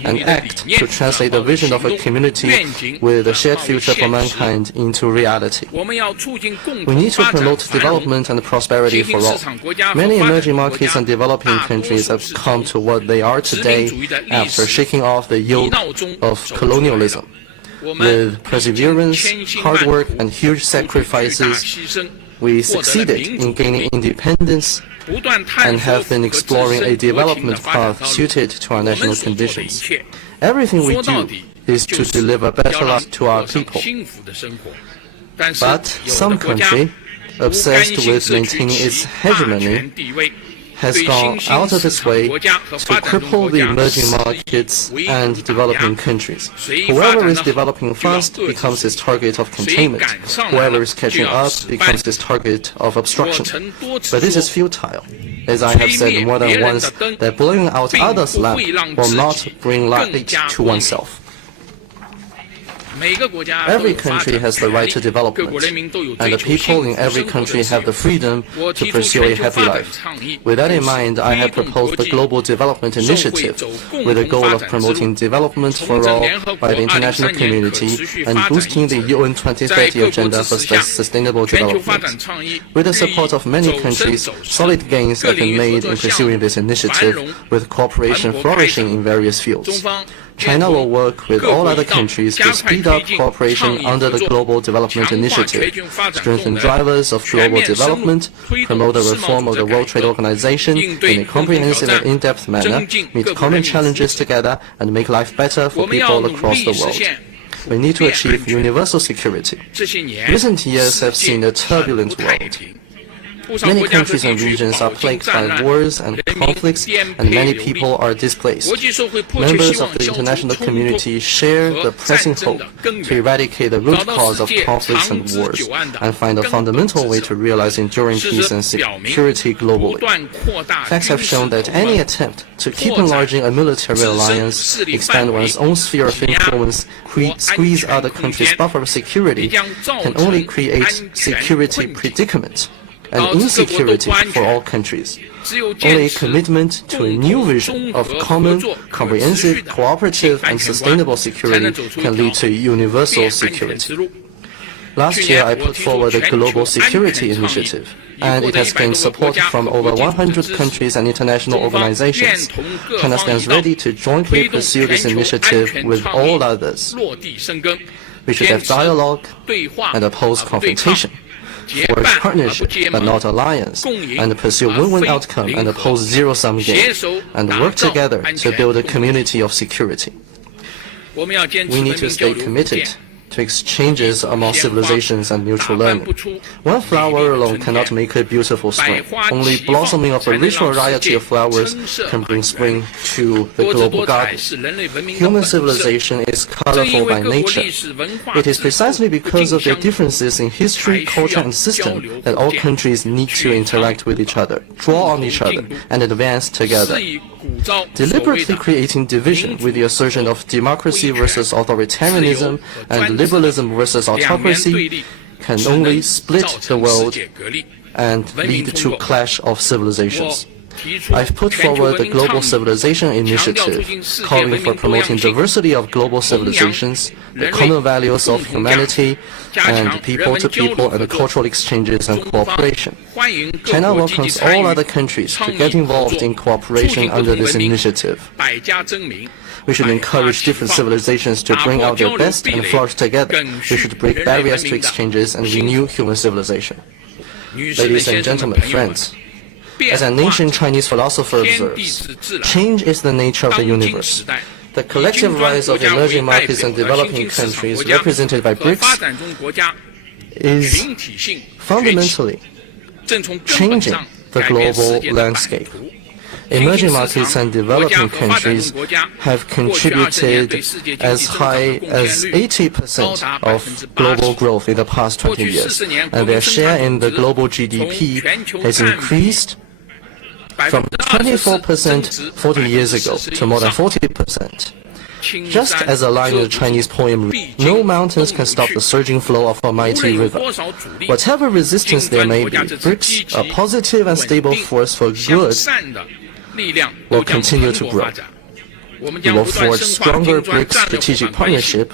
and act to translate the vision of a community with a shared future for mankind into reality. We need to promote development and prosperity for all. Many emerging markets and developing countries have come to what they are today after shaking off the yoke of colonialism. With perseverance, hard work, and huge sacrifices, we succeeded in gaining independence and have been exploring a development path suited to our national conditions. Everything we do is to deliver better lives to our people. But some country, obsessed with maintaining its hegemony, has gone out of its way to cripple the emerging markets and developing countries. Whoever is developing fast becomes its target of containment. Whoever is catching up becomes its target of obstruction. But this is futile. As I have said more than once, that blowing out others' lamp will not bring light to oneself. Every country has the right to development, and the people in every country have the freedom to pursue a happy life. With that in mind, I have proposed the Global Development Initiative with the goal of promoting development for all by the international community and boosting the UN 2030 agenda for sustainable development. With the support of many countries, solid gains have been made in pursuing this initiative, with cooperation flourishing in various fields. China will work with all other countries to speed up cooperation under the Global Development Initiative, strengthen drivers of global development, promote the reform of the World Trade Organization in a comprehensive and in-depth manner, meet common challenges together, and make life better for people across the world. We need to achieve universal security. Recent years have seen a turbulent world. Many countries and regions are plagued by wars and conflicts, and many people are displaced. Members of the international community share the pressing hope to eradicate the root cause of conflicts and wars, and find a fundamental way to realize enduring peace and security globally. Facts have shown that any attempt to keep enlarging a military alliance, expand one's own sphere of influence, squeeze other countries' buffer of security, can only create security predicament and insecurity for all countries. Only a commitment to a new vision of common, comprehensive, cooperative, and sustainable security can lead to universal security. Last year, I put forward the Global Security Initiative, and it has gained support from over 100 countries and international organizations. China stands ready to jointly pursue this initiative with all others. We should have dialogue and oppose confrontation, forge partnership but not alliance, and pursue win-win outcome and oppose zero-sum game, and work together to build a community of security. We need to stay committed to exchanges among civilizations and mutual learning. One flower alone cannot make a beautiful spring. Only blossoming of a rich variety of flowers can bring spring to the global garden. Human civilization is colorful by nature. It is precisely because of their differences in history, culture, and system that all countries need to interact with each other, draw on each other, and advance together. Deliberately creating division with the assertion of democracy versus authoritarianism and liberalism versus autocracy can only split the world and lead to clash of civilizations. I've put forward the Global Civilization Initiative, calling for promoting diversity of global civilizations, the common values of humanity, and people-to-people and cultural exchanges and cooperation. China welcomes all other countries to get involved in cooperation under this initiative. We should encourage different civilizations to bring out their best and flourish together. We should break barriers to exchanges and renew human civilization. Ladies and gentlemen, friends, as an ancient Chinese philosopher observes, change is the nature of the universe. The collective rise of emerging markets and developing countries, represented by BRICS, is fundamentally changing the global landscape. Emerging markets and developing countries have contributed as high as 80% of global growth in the past 20 years, and their share in the global GDP has increased from 24% 40 years ago to more than 40%. Just as a line in the Chinese poem, no mountains can stop the surging flow of a mighty river. Whatever resistance there may be, BRICS, a positive and stable force for good, will continue to grow. We will forge stronger BRICS strategic partnership,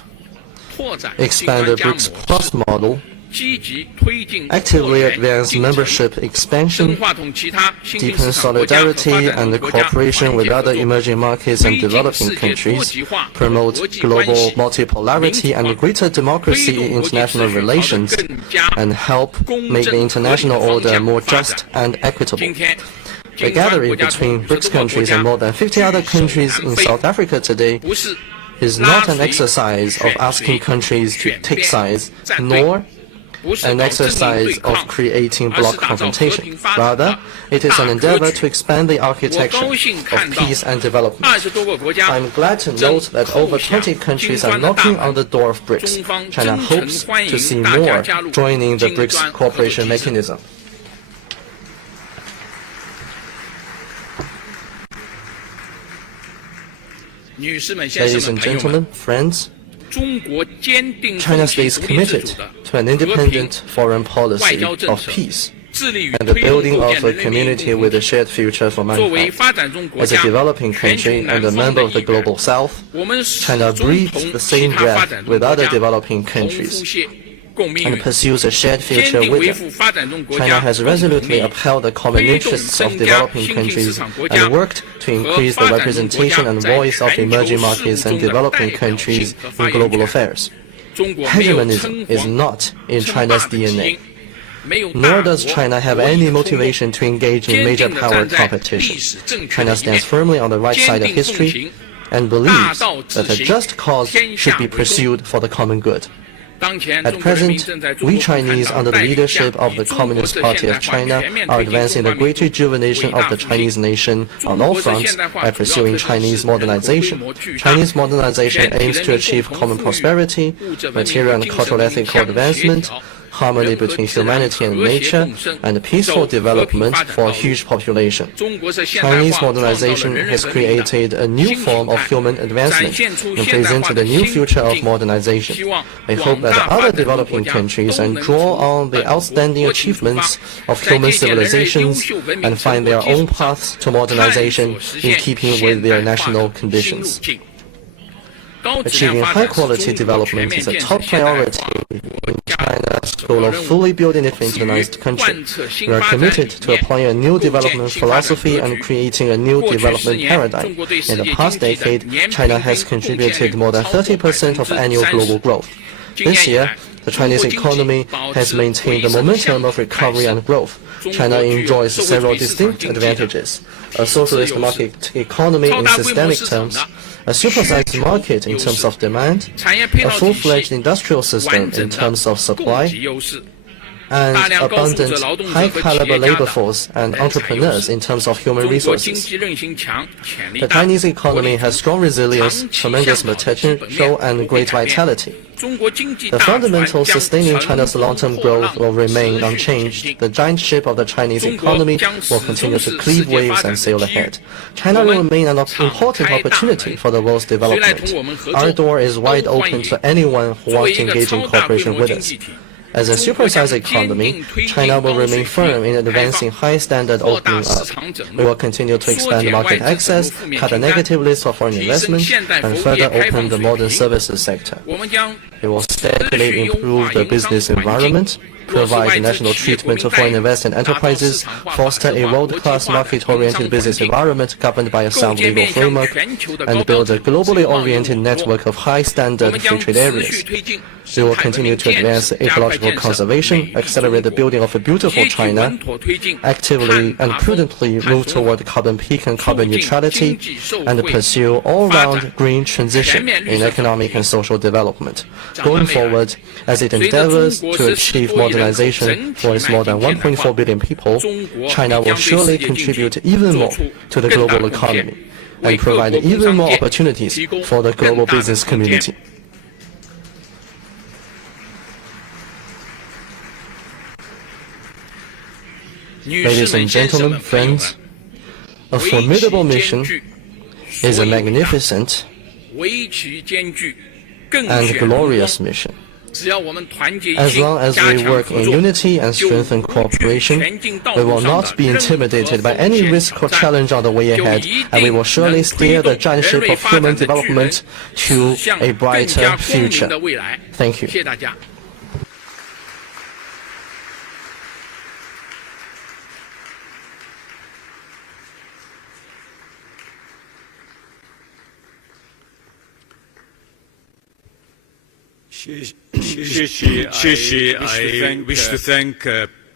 expand the BRICS Plus model, actively advance membership expansion, deepen solidarity and cooperation with other emerging markets and developing countries, promote global multipolarity and greater democracy in international relations, and help make the international order more just and equitable. The gathering between BRICS countries and more than 50 other countries in South Africa today is not an exercise of asking countries to take sides, nor an exercise of creating bloc confrontation. Rather, it is an endeavor to expand the architecture of peace and development. I'm glad to note that over 20 countries are knocking on the door of BRICS. China hopes to see more joining the BRICS cooperation mechanism. Ladies and gentlemen, friends, China stays committed to an independent foreign policy of peace and the building of a community with a shared future for mankind. As a developing country and a member of the Global South, China breathes the same breath with other developing countries and pursues a shared future with them. China has resolutely upheld the common interests of developing countries and worked to increase the representation and voice of emerging markets and developing countries in global affairs. Hegemonism is not in China's DNA. Nor does China have any motivation to engage in major power competition. China stands firmly on the right side of history and believes that a just cause should be pursued for the common good. At present, we Chinese, under the leadership of the Communist Party of China, are advancing the great rejuvenation of the Chinese nation on all fronts by pursuing Chinese modernization. Chinese modernization aims to achieve common prosperity, material and cultural ethical advancement, harmony between humanity and nature, and peaceful development for a huge population. Chinese modernization has created a new form of human advancement and presented a new future of modernization. I hope that other developing countries and draw on the outstanding achievements of human civilizations and find their own paths to modernization in keeping with their national conditions. Achieving high-quality development is a top priority in China's goal of fully building a internationalized country. We are committed to applying a new development philosophy and creating a new development paradigm. In the past decade, China has contributed more than 30% of annual global growth. This year, the Chinese economy has maintained the momentum of recovery and growth. China enjoys several distinct advantages: a socialist market economy in systemic terms, a supersized market in terms of demand, a full-fledged industrial system in terms of supply, and abundant high-caliber labor force and entrepreneurs in terms of human resources. The Chinese economy has strong resilience, tremendous potential, and great vitality. The fundamentals sustaining China's long-term growth will remain unchanged. The giant ship of the Chinese economy will continue to cleave waves and sail ahead. China will remain an important opportunity for the world's development. Our door is wide open to anyone who wants to engage in cooperation with us. As a supersized economy, China will remain firm in advancing high-standard opening up. We will continue to expand market access, cut the negative list of foreign investment, and further open the modern services sector. We will steadily improve the business environment, provide national treatment to foreign investment enterprises, foster a world-class market-oriented business environment governed by a sound legal framework, and build a globally oriented network of high-standard free trade areas. We will continue to advance ecological conservation, accelerate the building of a beautiful China, actively and prudently move toward carbon peak and carbon neutrality, and pursue all-round green transition in economic and social development. Going forward, as it endeavors to achieve modernization for its more than 1.4 billion people, China will surely contribute even more to the global economy and provide even more opportunities for the global business community. Ladies and gentlemen, friends, a formidable mission is a magnificent and glorious mission. As long as we work in unity and strengthen cooperation, we will not be intimidated by any risk or challenge on the way ahead, and we will surely steer the giant ship of human development to a brighter future. Thank you. Xi, I wish to thank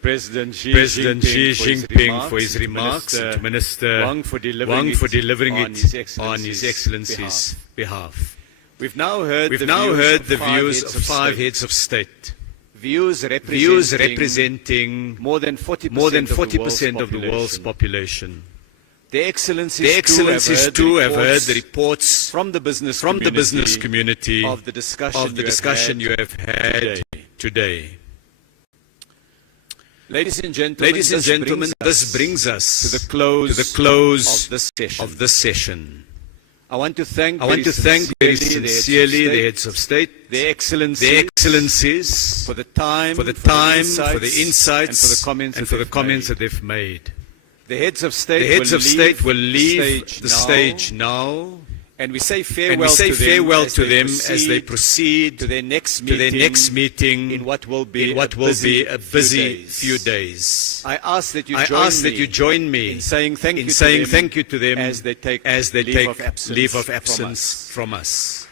President Xi Jinping for his remarks, and Minister Wang for delivering it on His Excellency's behalf. We've now heard the views of 5 heads of state, views representing more than 40% of the world's population. The Excellencies too have heard the reports from the business community of the discussion you have had today. Ladies and gentlemen, this brings us to the close of this session. I want to thank very sincerely the heads of state, the Excellencies, for the time, for the insights, and for the comments that they've made. The heads of state will leave the stage now, and we say farewell to them as they proceed to their next meeting in what will be a busy few days. I ask that you join me in saying thank you to them as they take leave of absence from us.